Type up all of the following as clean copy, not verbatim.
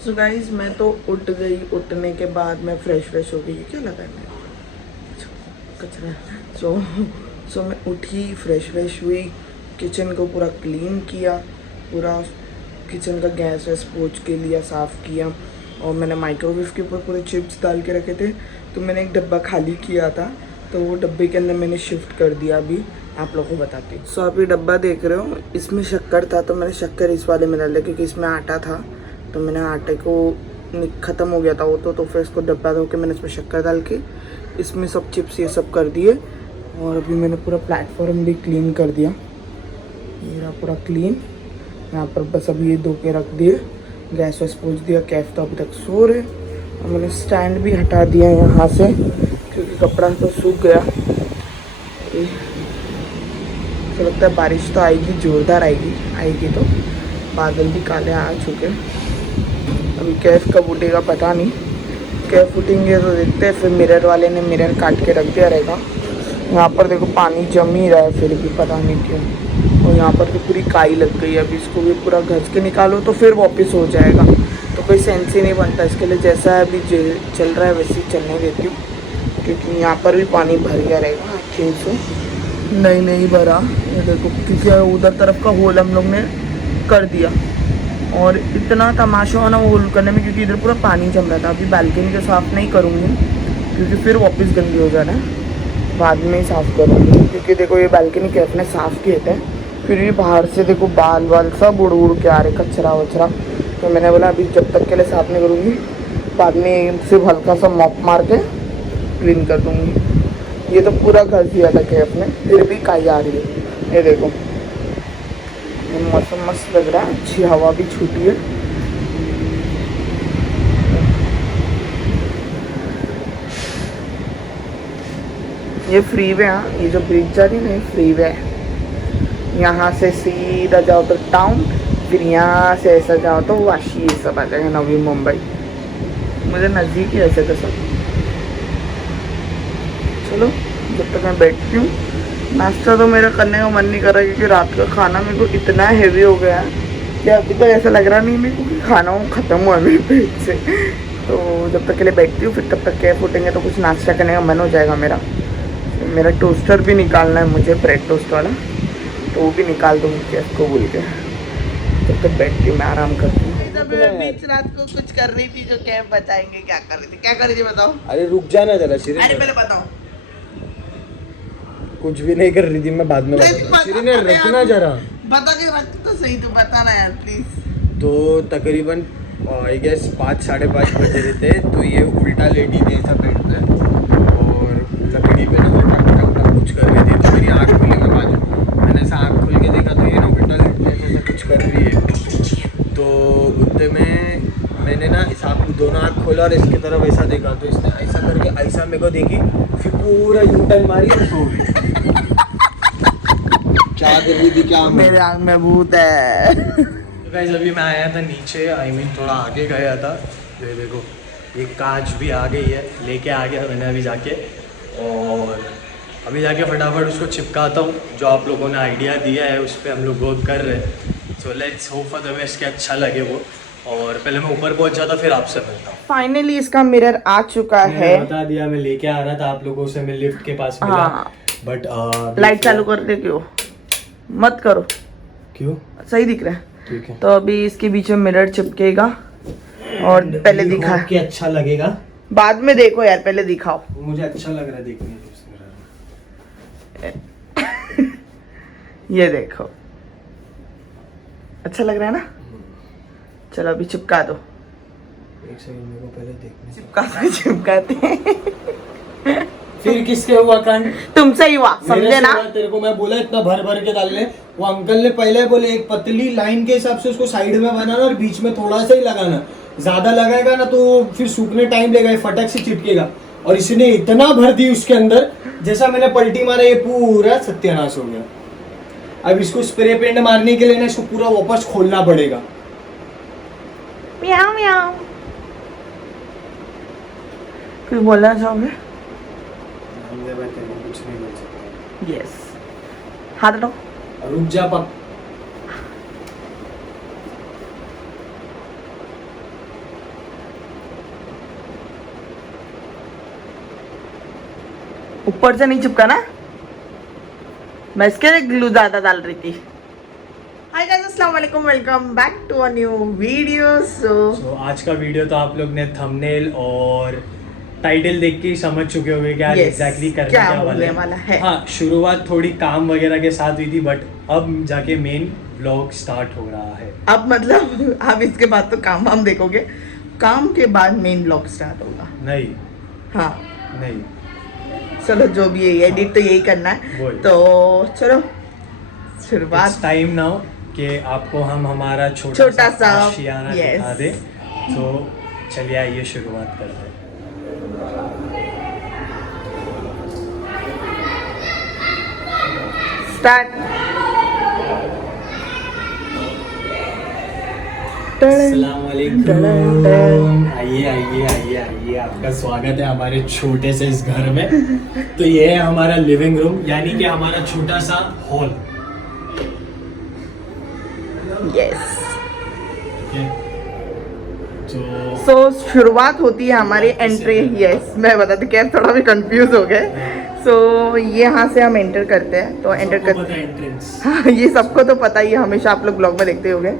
So guys मैं तो उठ गई। उठने के बाद मैं फ्रेश हो गई। क्या लगा है मेरे कचरा। सो मैं उठी, फ्रेश हुई, किचन को पूरा क्लीन किया, पूरा किचन का गैस वैस पोंछ के लिया, साफ़ किया। और मैंने माइक्रोवेव के ऊपर पूरे चिप्स डाल के रखे थे, तो मैंने एक डब्बा खाली किया था, तो वो डब्बे के अंदर मैंने शिफ्ट कर दिया। अभी आप लोगों को बताती हूँ। सो आप ये डब्बा देख रहे हो, इसमें शक्कर था, तो मैंने शक्कर इस वाले में डाल दिया, क्योंकि इसमें आटा था, तो मैंने आटे को ख़त्म हो गया था वो, तो फिर इसको डब्बा धो के मैंने इसमें शक्कर डाल के इसमें सब चिप्स ये सब कर दिए। और अभी मैंने पूरा प्लेटफॉर्म भी क्लीन कर दिया, मेरा पूरा क्लीन। यहाँ पर बस अभी ये धो के रख दिए, गैस वैस पोंछ दिया। कैफ तो अभी तक सो रहे, और मैंने स्टैंड भी हटा दिया यहाँ से, क्योंकि कपड़ा तो सूख गया। तो लगता है बारिश तो आएगी, ज़ोरदार आएगी तो। बादल भी काले आ चुके। अभी कैफ कब उठेगा पता नहीं। कैफ उठेंगे तो देखते हैं। फिर मिरर वाले ने मिरर काट के रख दिया रहेगा। यहाँ पर देखो पानी जम ही रहा है, फिर भी पता नहीं क्यों। और यहाँ पर तो पूरी काई लग गई है। अभी इसको भी पूरा घस के निकालो तो फिर वापस हो जाएगा, तो कोई सेंस ही नहीं बनता। इसके लिए जैसा है अभी चल रहा है वैसे ही चलने देती हूँ, क्योंकि यहाँ पर भी पानी भर गया रहेगा। अच्छे से नहीं भरा, ये देखो, क्योंकि उधर तरफ का होल हम लोग ने कर दिया। और इतना तमाशा हो ना वो होल करने में, क्योंकि इधर पूरा पानी जम रहा था। अभी बालकनी को साफ़ नहीं करूँगी, क्योंकि फिर वापस गंदी हो जाना है। बाद में ही साफ़ करूँगी, क्योंकि देखो ये बालकनी कैफ ने साफ़ किए थे, फिर भी बाहर से देखो बाल वाल सब उड़ के आ रहे, कचरा वचरा। तो मैंने बोला अभी जब तक के लिए साफ़ नहीं करूँगी, बाद में सिर्फ हल्का सा मॉप मार के क्लीन कर दूँगी। ये तो पूरा घस दिया था कैफ ने, फिर भी काई आ रही है। ये देखो, ये मौसम मस्त लग रहा है, अच्छी हवा भी छूटी है। ये फ्रीवे है, ये जो ब्रिज जा रही है ना, ये फ्रीवे है। यहाँ से सीधा जाओ तो टाउन, फिर यहाँ से ऐसा जाओ तो वाशी, ये सब आ जाएगा, नवी मुंबई। मुझे नज़दीक है ऐसे तो सब। चलो जब तक मैं बैठती हूँ, नाश्ता तो मेरा करने का मन नहीं कर रहा, क्योंकि रात का खाना मेरे को इतना हैवी हो गया है कि अभी तो ऐसा लग रहा नहीं मेरे को कि खाना ख़त्म हुआ है मेरे पेट से। तो जब तक के लिए बैठती हूँ, फिर तब तक कैफ उठेंगे तो कुछ नाश्ता करने का मन हो जाएगा मेरा टोस्टर भी निकालना है मुझे, ब्रेड टोस्ट वाला, तो वो भी निकाल दूँगी कैफ को बोल के। तब तक बैठती हूँ, मैं आराम करती हूँ। बीच रात को कुछ कर रही थी, जो कैफ बताएंगे क्या कर रही थी बताओ। अरे रुक जाना जरा शिरीन, अरे पहले बताओ। कुछ भी नहीं कर रही थी, मैं बाद में बताऊंगा। शिरीन ने रखना जरा, बता के रख तो सही, तो बताना यार प्लीज। तो तकरीबन आई गेस 5 साढ़े 5 बजे रहे थे, तो ये उल्टा लेटी थी ऐसा बेड पे, और लकड़ी पे ना वो टक कुछ कर रही थी। तो मेरी आँख खुली के बाद मैंने ऐसा आँख खोल के देखा, तो ये ना उल्टा लेट के ऐसा कुछ कर रही है। तो उतने में मैंने ना इस दोनों आँख खोला और इसकी तरफ ऐसा देखा, तो इसने ऐसा करके ऐसा मेरे को देखी, फिर पूरा यूटर्न मारी और सो गई। क्या कर रही थी, क्या मेरे आँख में भूत है। तो गाइस अभी मैं आया था नीचे, आई मीन थोड़ा आगे गया था। ये देखो, ये कांच भी आ गई है, लेके आ गया मैंने अभी जाके, और अभी जाके फटाफट उसको चिपकाता हूँ। जो आप लोगों ने आइडिया दिया है उस पर हम लोग वर्क कर रहे हैं। So let's hope for the best कि अच्छा लगे वो। और पहले मैं ऊपर पहुँच जाता, फिर आपसे मिलता हूँ। फाइनली इसका मिरर आ चुका है। बता दिया, मैं लेके आ रहा था आप लोगों से, मैं लिफ्ट के पास मिला। हाँ, बट लाइट चालू कर दे, क्यों मत करो, क्यों सही दिख रहा है। ठीक है, तो अभी इसके बीच में मिरर चिपकेगा, और पहले दिखा कि अच्छा लगेगा, बाद में देखो यार, पहले दिखाओ। मुझे अच्छा लग रहा है देखने में। ये देखो, अच्छा लग रहा है ना। चलो अभी चिपका दो। एक सेकंड, मेरे को पहले देखने। चिपकाते फिर किसके हुआ कांड? तुमसे ही हुआ, समझे ना। तेरे को मैं बोला इतना भर भर के डालने, वो अंकल ने पहले बोले एक पतली लाइन के हिसाब से उसको साइड में बनाना और बीच में थोड़ा सा ही लगाना। ज्यादा लगाएगा ना तो फिर सूखने टाइम लेगा, फटक से चिपकेगा। और इसने इतना भर दी उसके अंदर, जैसा मैंने पलटी मारा ये पूरा सत्यानाश हो गया। अब इसको स्प्रे पेंट मारने के लिए ना इसको पूरा वापस खोलना पड़ेगा। म्याऊ म्याऊ। कुछ बोलना चाहोगे? कुछ नहीं बोल सकता। यस, हाथ हटाओ। रुक जा पक। ऊपर से नहीं चिपका ना, मैं इसके लिए ग्लू ज्यादा डाल रही थी। हाय गाइस, अस्सलाम वालेकुम, welcome back to a new video. So आज का वीडियो तो आप लोग ने थंबनेल और टाइटल देख के ही समझ चुके होंगे कि आज Yes, एग्जैक्टली करने क्या क्या होने वाला है। हाँ, शुरुआत थोड़ी काम वगैरह के साथ हुई थी, बट अब जाके मेन व्लॉग स्टार्ट हो रहा है। अब मतलब अब इसके बाद तो काम वाम देखोगे, काम के बाद मेन ब्लॉग स्टार्ट होगा। नहीं हाँ नहीं, चलो जो भी है, एडिट तो यही करना है। वही। तो चलो शुरुआत। टाइम नाउ कि आपको हम हमारा छोटा सा आशियाना yes. दिखा दे। तो चलिए आइए शुरुआत करते हैं। स्टार्ट। अस्सलामुअलैकुम। आइए आइए आइए आइए, आपका स्वागत है हमारे छोटे से इस घर में। तो ये है हमारा लिविंग रूम, यानी कि हमारा छोटा सा हॉल। यस। तो सो शुरुआत होती है हमारी एंट्री। यस, मैं बताती क्या, थोड़ा भी कंफ्यूज हो गए। सो ये यहाँ से हम एंटर करते हैं, तो एंटर करते हैं एंट्रेंस। हाँ, ये सबको तो पता ही है, हमेशा आप लोग ब्लॉग में देखते होंगे।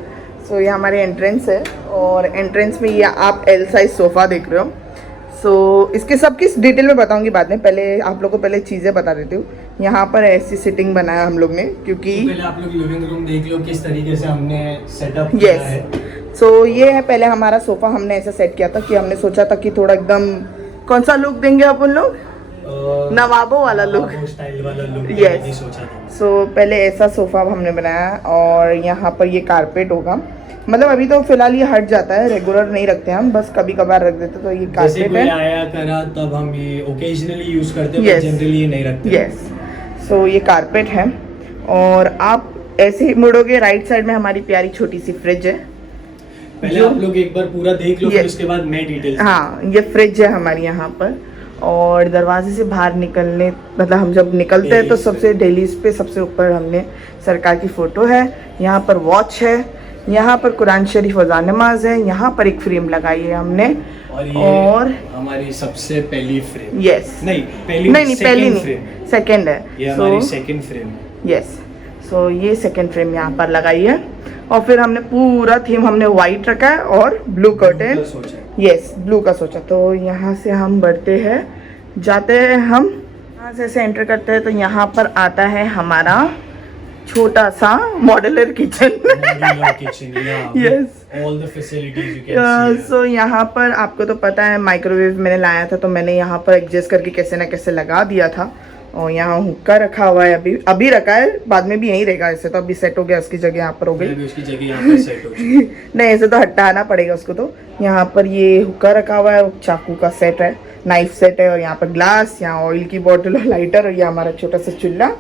सो ये हमारे एंट्रेंस है, और एंट्रेंस में ये आप एल साइज सोफ़ा देख रहे हो। सो इसके सब किस डिटेल में बताऊंगी बाद में, पहले आप लोग को पहले चीज़ें बता देती हूँ। यहाँ पर ऐसी सिटिंग बनाया हम लोग ने, क्योंकि तो पहले आप लोग लिविंग रूम देख लो किस तरीके से हमने सेटअप किया है। यस। सो ये है, पहले हमारा सोफ़ा हमने ऐसा सेट किया था कि हमने सोचा था कि थोड़ा एकदम कौन सा लुक देंगे अपन लोग, नवाबों वाला लुक, स्टाइल वाला लुक। Yes. सोचा था। सो पहले ऐसा सोफ़ा हमने बनाया, और यहाँ पर ये कारपेट होगा। मतलब अभी तो फिलहाल ये हट जाता है, रेगुलर नहीं रखते हम, बस कभी कभार रख देते। तो ये जैसे कारपेट कोई है, आया करा तब हम ये ओकेजनली यूज करते हैं, Yes. जनरली ये नहीं रखते। यस। सो ये कारपेट है, और आप ऐसे ही मुड़ोगे, राइट साइड में हमारी प्यारी छोटी सी फ्रिज है। पहले आप लोग एक बार पूरा देख लो, Yes. फिर उसके बाद मैं डिटेल। हाँ, ये फ्रिज है हमारी यहाँ पर, और दरवाजे से बाहर निकलने, मतलब हम जब निकलते हैं तो सबसे डेलीज पे सबसे ऊपर हमने सरकार की फ़ोटो है। यहाँ पर वॉच है, यहाँ पर कुरान शरीफ वज़ा नमाज है, यहाँ पर एक फ्रेम लगाई है हमने। और ये और हमारी सबसे पहली फ्रेम। यस, नहीं पहली नहीं पहली नहीं, फ्रेम। सेकंड है। ये हमारी सेकंड फ्रेम। यस। सो ये सेकंड फ्रेम यहाँ पर लगाई है, और फिर हमने पूरा थीम हमने वाइट रखा है और ब्लू कर्टेन। यस, ब्लू का सोचा। तो यहाँ से हम बढ़ते हैं, जाते हैं, हम यहाँ से ऐसे एंटर करते हैं, तो यहाँ पर आता है हमारा छोटा सा modular kitchen. Yes, all the facilities you can see. So यहाँ पर आपको तो पता है माइक्रोवेव मैंने लाया था, तो मैंने यहाँ पर एडजस्ट करके कैसे ना कैसे लगा दिया था। और यहाँ हुक्का रखा हुआ है, अभी रखा है, बाद में भी यहीं रहेगा। ऐसे तो अभी सेट हो गया, उसकी जगह यहाँ पर हो गई। उसकी जगह यहाँ पे सेट हो गई। नहीं, ऐसे तो हटाना पड़ेगा उसको। तो यहाँ पर ये हुक्का रखा हुआ है, चाकू का सेट है, नाइफ सेट है, और यहाँ पर ग्लास, यहाँ ऑयल की बोतल और लाइटर, और ये हमारा छोटा सा चूल्हा,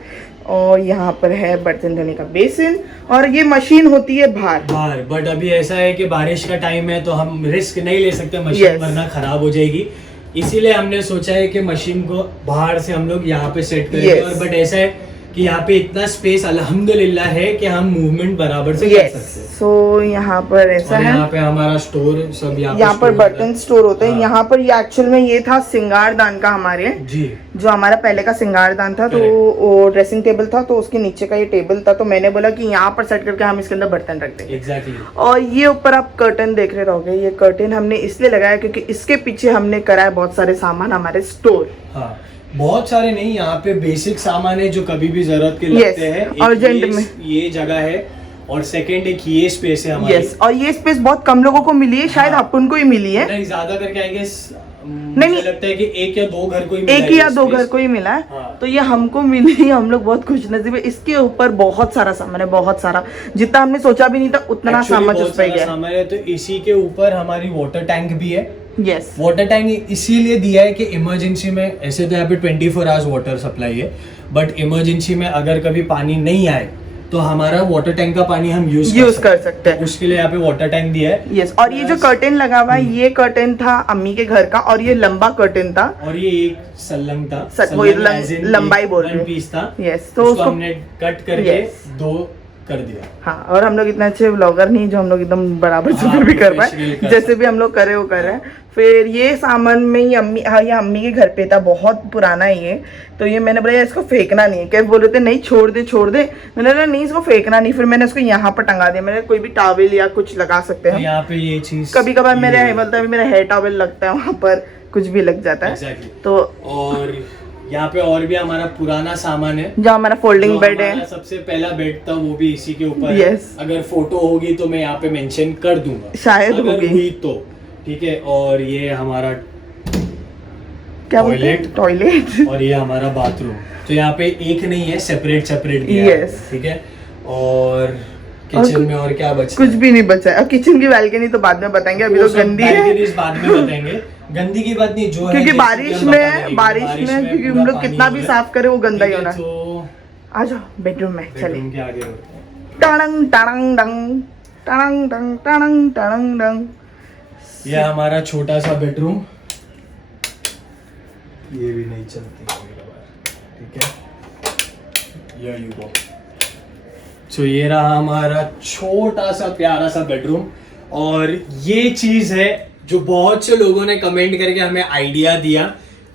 और यहाँ पर है बर्तन धोने का बेसिन, और ये मशीन होती है बाहर। बट अभी ऐसा है कि बारिश का टाइम है, तो हम रिस्क नहीं ले सकते मशीन, Yes. वरना खराब हो जाएगी। इसीलिए हमने सोचा है कि मशीन को बाहर से हम लोग यहाँ पे सेट करेंगे। Yes. और बट ऐसा है कि यहाँ पे इतना स्पेस अल्हम्दुलिल्लाह है कि हम मूवमेंट बराबर से कर यस। सकते हैं। सो यहाँ पर ऐसा और है, यहाँ पे हमारा स्टोर सब यहाँ पर बर्तन स्टोर होते हैं। हाँ। यहाँ पर ये एक्चुअल में ये था सिंगारदान का हमारे, जी, जो हमारा पहले का सिंगारदान था। तो वो ड्रेसिंग टेबल था, तो उसके नीचे का ये टेबल था। तो मैंने बोला कि यहाँ पर सेट करके हम इसके अंदर बर्तन रख देंगे। एग्जैक्टली। और ये ऊपर आप कर्टन देख रहे रहोगे, ये कर्टन हमने इसलिए लगाया क्योंकि इसके पीछे हमने करा है बहुत सारे सामान हमारे स्टोर। हाँ, बहुत सारे नहीं, यहाँ पे बेसिक सामान है जो कभी भी जरूरत के Yes, लगते हैं। एक urgent में। ये जगह है, और सेकंड एक ये स्पेस है हमारी। यस, और ये स्पेस बहुत कम लोगों को मिली है, शायद हाँ। अपन को ही मिली है। नहीं, ज्यादा करके आई गेस नहीं, मुझे लगता है कि एक या दो घर को ही मिला एक है या ये दो space। घर को ही मिला है। हाँ। तो ये हमको मिली, हम लोग बहुत खुश नसीब है। इसके ऊपर बहुत सारा सामान है, बहुत सारा, जितना हमने सोचा भी नहीं था उतना Actually, सामान बहुत उस पे सारा गया। सामान है। तो इसी के ऊपर हमारी वाटर टैंक भी है। यस, वाटर टैंक इसीलिए दिया है कि इमरजेंसी में, ऐसे तो यहाँ पे 24 आवर्स वाटर सप्लाई है, बट इमरजेंसी में अगर कभी पानी नहीं आए तो हमारा वाटर टैंक का पानी हम यूज कर सकते हैं। उसके लिए यहाँ पे वाटर टैंक दिया है। यस, और ये जो कर्टेन लगा हुआ है, ये कर्टेन था अम्मी के घर का, और ये लंबा कर्टेन था। और ये एक सल्लम था, वही सल्लम as in लंबाई एक बोल रही one हूँ। piece था। यस, तो उसको उसको हमने कट करके Yes. दो कर दिया। हाँ, और हम लोग इतने अच्छे व्लॉगर नहीं जो हम लोग एकदम बराबर से हाँ, फिर भी कर professional पाए, कर जैसे भी हम लोग करे वो कर रहे हैं। फिर ये सामान में ये अम्मी, हाँ ये अम्मी के घर पे था, बहुत पुराना है ये। तो ये मैंने बोला इसको फेंकना नहीं है, क्या बोल रहे थे नहीं छोड़ दे। मैंने बोला नहीं इसको फेंकना नहीं, फिर मैंने इसको यहाँ पर टंगा दिया। मैंने कोई भी टॉवेल या कुछ लगा सकते हैं यहाँ पे ये चीज कभी कभार मेरे बोलता है मेरा हेयर टॉवेल लगता है, वहाँ पर कुछ भी लग जाता है। Exactly. तो और यहाँ पे और भी हमारा पुराना सामान है, जो हमारा फोल्डिंग बेड है, सबसे पहला बेड था वो भी इसी के ऊपर है। Yes. अगर फोटो होगी तो मैं यहाँ पे मेंशन कर दूंगा, शायद अगर होगी। हुई तो ठीक है। और ये हमारा क्या बोलते हैं टॉयलेट, और ये हमारा बाथरूम। तो यहाँ पे एक नहीं है, सेपरेट दिया है, Yes. ठीक है। और किचन में और क्या बचा? कुछ भी नहीं बचा है। अब किचन की बालकनी तो बाद में बताएंगे, अभी तो गंदी है। balconies बाद में बताएंगे, गंदी की बात नहीं, जो है क्योंकि जैसे बारिश कि हम बता देंगे, में क्योंकि हम लोग कितना भी साफ करे वो गंदा ही होना। तो आ जाओ बेडरूम में, चलिए। बेडरूम के आगे होते हैं। टड़ंग टड़ंग डंग टड़ंग डंग टड़ंग टड़ंग डंग। ये हमारा छोटा सा बेडरूम, ये भी नहीं चलती कभी-कभार, ठीक है। ये यू गो। सो ये रहा हमारा छोटा सा प्यारा सा बेडरूम। और ये चीज है जो बहुत से लोगों ने कमेंट करके हमें आइडिया दिया,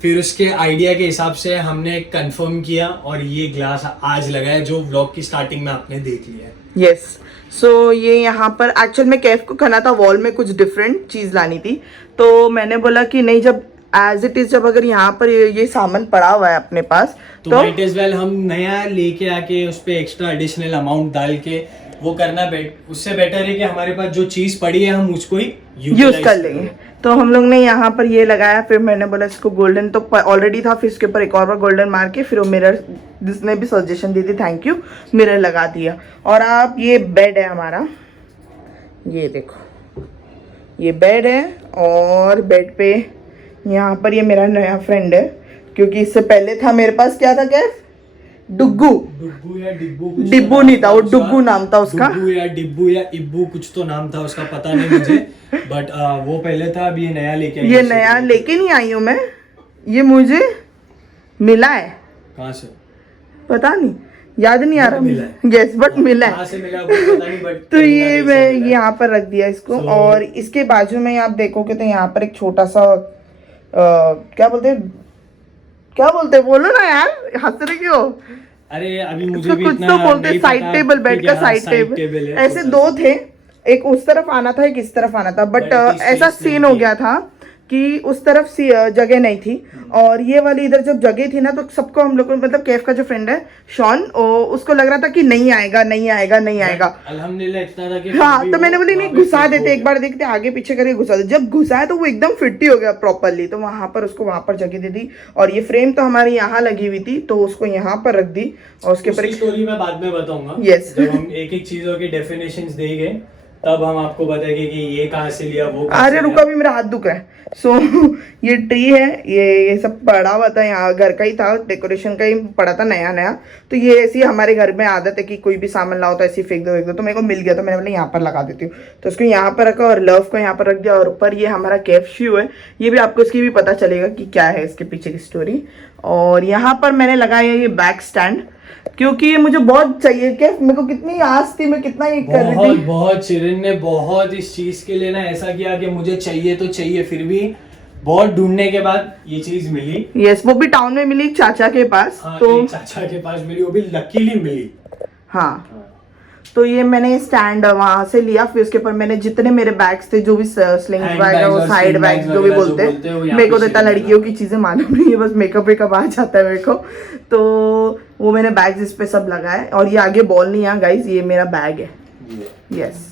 फिर उसके आइडिया के हिसाब से हमने कंफर्म किया और ये ग्लास आज लगा है, जो व्लॉग की स्टार्टिंग में आपने देख लिया है। यस, सो ये यहाँ पर एक्चुअल में कैफ को करना था, वॉल में कुछ डिफरेंट चीज लानी थी। तो मैंने बोला कि नहीं, जब एज इट इज, जब अगर यहाँ पर ये सामान पड़ा हुआ है अपने पास तो माइट एज वेल हम नया लेके आके उस पे एक्स्ट्रा एडिशनल अमाउंट डाल के वो करना उससे बेटर है कि हमारे पास जो चीज पड़ी है हम उसको ही यूज कर लेंगे। तो हम लोग ने यहाँ पर ये लगाया, फिर मैंने बोला इसको गोल्डन तो ऑलरेडी था, फिर इसके ऊपर एक और बार गोल्डन मार के फिर वो मिरर, जिसने भी सजेशन दी थी थैंक यू, मिरर लगा दिया। और आप ये बेड है हमारा, ये देखो ये बेड है। और बेड पे यहाँ पर ये मेरा नया फ्रेंड है, क्योंकि इससे पहले था मेरे पास क्या था, क्या डुग्गू या डिब्बू, डिब्बू नहीं था वो, डुग्गू नाम था उसका। डुग्गू या डिब्बू या इब्बू कुछ तो नाम था उसका, पता नहीं मुझे। बट वो पहले था, अब ये नया लेके आई। ये नया लेके नहीं आई हूँ मैं, ये मुझे मिला है। कहाँ से पता नहीं, याद नहीं आ रहा मिला यस, बट मिला कहाँ है। से मिला वो पता नहीं, बट तो ये मैं यहाँ पर रख दिया इसको। और इसके बाजू में आप देखोगे तो यहाँ पर एक छोटा सा क्या बोलते बोलो ना यार, हंस रहे क्यों? अरे अभी मुझे तो भी कुछ इतना तो बोलते नहीं साइड पता, टेबल, बेड ठीक का है, साइड टेबल टेबल, है, ऐसे छोटा दो थे, एक उस तरफ आना था एक इस तरफ आना था, बट But ऐसा space सीन नहीं हो थी। गया था कि उस तरफ जगह नहीं थी, और ये वाली इधर जब जगह थी ना, तो सबको हम लोग को, मतलब कैफ का जो फ्रेंड है शॉन, उसको लग रहा था कि नहीं आएगा। अल्हम्दुलिल्लाह इतना था कि हाँ, तो मैंने बोली नहीं घुसा देते, एक बार देखते आगे पीछे करके घुसा दे। जब घुसाया तो वो एकदम फिट ही हो गया प्रॉपरली, तो वहां पर उसको वहां पर जगह दे दी। और ये फ्रेम तो हमारी यहाँ लगी हुई थी, तो उसको यहाँ पर रख दी। और उसके ऊपर स्टोरी मैं बाद में बताऊंगा। Yes. जब हम एक एक चीजों की डेफिनेशंस देंगे तब हम आपको बताएंगे कि ये कहाँ से लिया, वो कहाँ अरे से रुका, भी मेरा हाथ दुख रहा है। सो ये ट्री है, ये सब पड़ा हुआ था, यहाँ घर का ही था, डेकोरेशन का ही पड़ा था नया। तो ये ऐसी हमारे घर में आदत है कि कोई भी सामान लाओ तो ऐसे फेंक दो। तो मेरे को मिल गया, तो मैंने बोला यहाँ पर लगा देती हूँ। तो उसको यहाँ पर रखा और लव को यहाँ पर रख दिया। और ऊपर ये हमारा कैफ शू है, ये भी आपको इसकी भी पता चलेगा कि क्या है इसके पीछे की स्टोरी। और यहाँ पर मैंने लगाया ये बैक स्टैंड, क्योंकि ये मुझे बहुत चाहिए। क्या मेरे को कितनी आस थी, मैं कितना ये कर रही थी। बहुत शिरीन ने बहुत इस चीज के लिए ना ऐसा किया कि मुझे चाहिए तो चाहिए, फिर भी बहुत ढूंढने के बाद ये चीज मिली। यस, वो भी टाउन में मिली चाचा के पास। हाँ, तो एक चाचा के पास मिली, वो भी लकीली मिली। हाँ, तो ये मैंने स्टैंड वहां से लिया। फिर उसके ऊपर मैंने जितने मेरे बैग्स थे, जो भी स्लिंग बैग है, वो साइड बैग जो भी बोलते हैं, मेरे को तो इतना लड़कियों की चीजें मालूम नहीं है, बस मेकअप वेकअप आ जाता है मेरे को। तो वो मैंने बैग्स इस पे सब लगाए। और ये आगे बॉल नहीं है गाइस, ये मेरा बैग है। यस,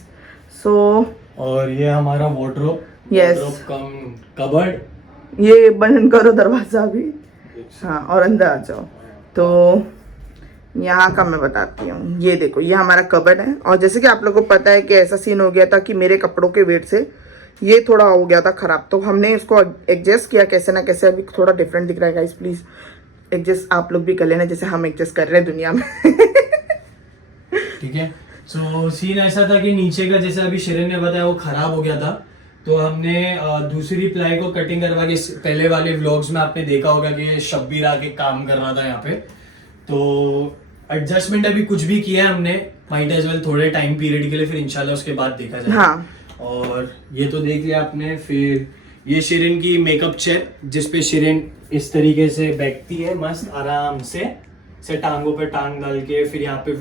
सो और ये हमारा वार्डरोब, Yes. कम कबर्ड, ये बंद करो दरवाजा भी। हाँ, और अंदर आ जाओ। तो यहाँ का मैं बताती हूँ, ये देखो ये हमारा कबर्ड है। और जैसे कि आप लोगों को पता है कि ऐसा सीन हो गया था कि मेरे कपड़ों के वेट से ये थोड़ा हो गया था खराब, तो हमने इसको एडजस्ट किया कैसे ना कैसे। अभी थोड़ा डिफरेंट दिख रहा है गाइस, प्लीज एडजस्ट आप लोग भी कर लेना जैसे हम एडजस्ट कर रहे हैं दुनिया में। ठीक है। सो सीन ऐसा था कि नीचे का, जैसे अभी शिरीन ने बताया, वो खराब हो गया था। तो हमने दूसरी प्लाई को कटिंग करवा के, पहले वाले व्लॉग्स में आपने देखा होगा कि शब्बीर आके काम कर रहा था यहाँ पे। तो एडजस्टमेंट अभी कुछ भी किया है हमने, माइट एज वेल थोड़े टाइम पीरियड के लिए, फिर इंशाल्लाह उसके बाद देखा जाएगा। हाँ, और ये तो देख लिया आपने। फिर ये शिरीन की मेकअप चेयर जिसपे शिरीन इस तरीके से बैठती है मस्त आराम से टांगों पे टांग डाल के, फिर यहाँ पे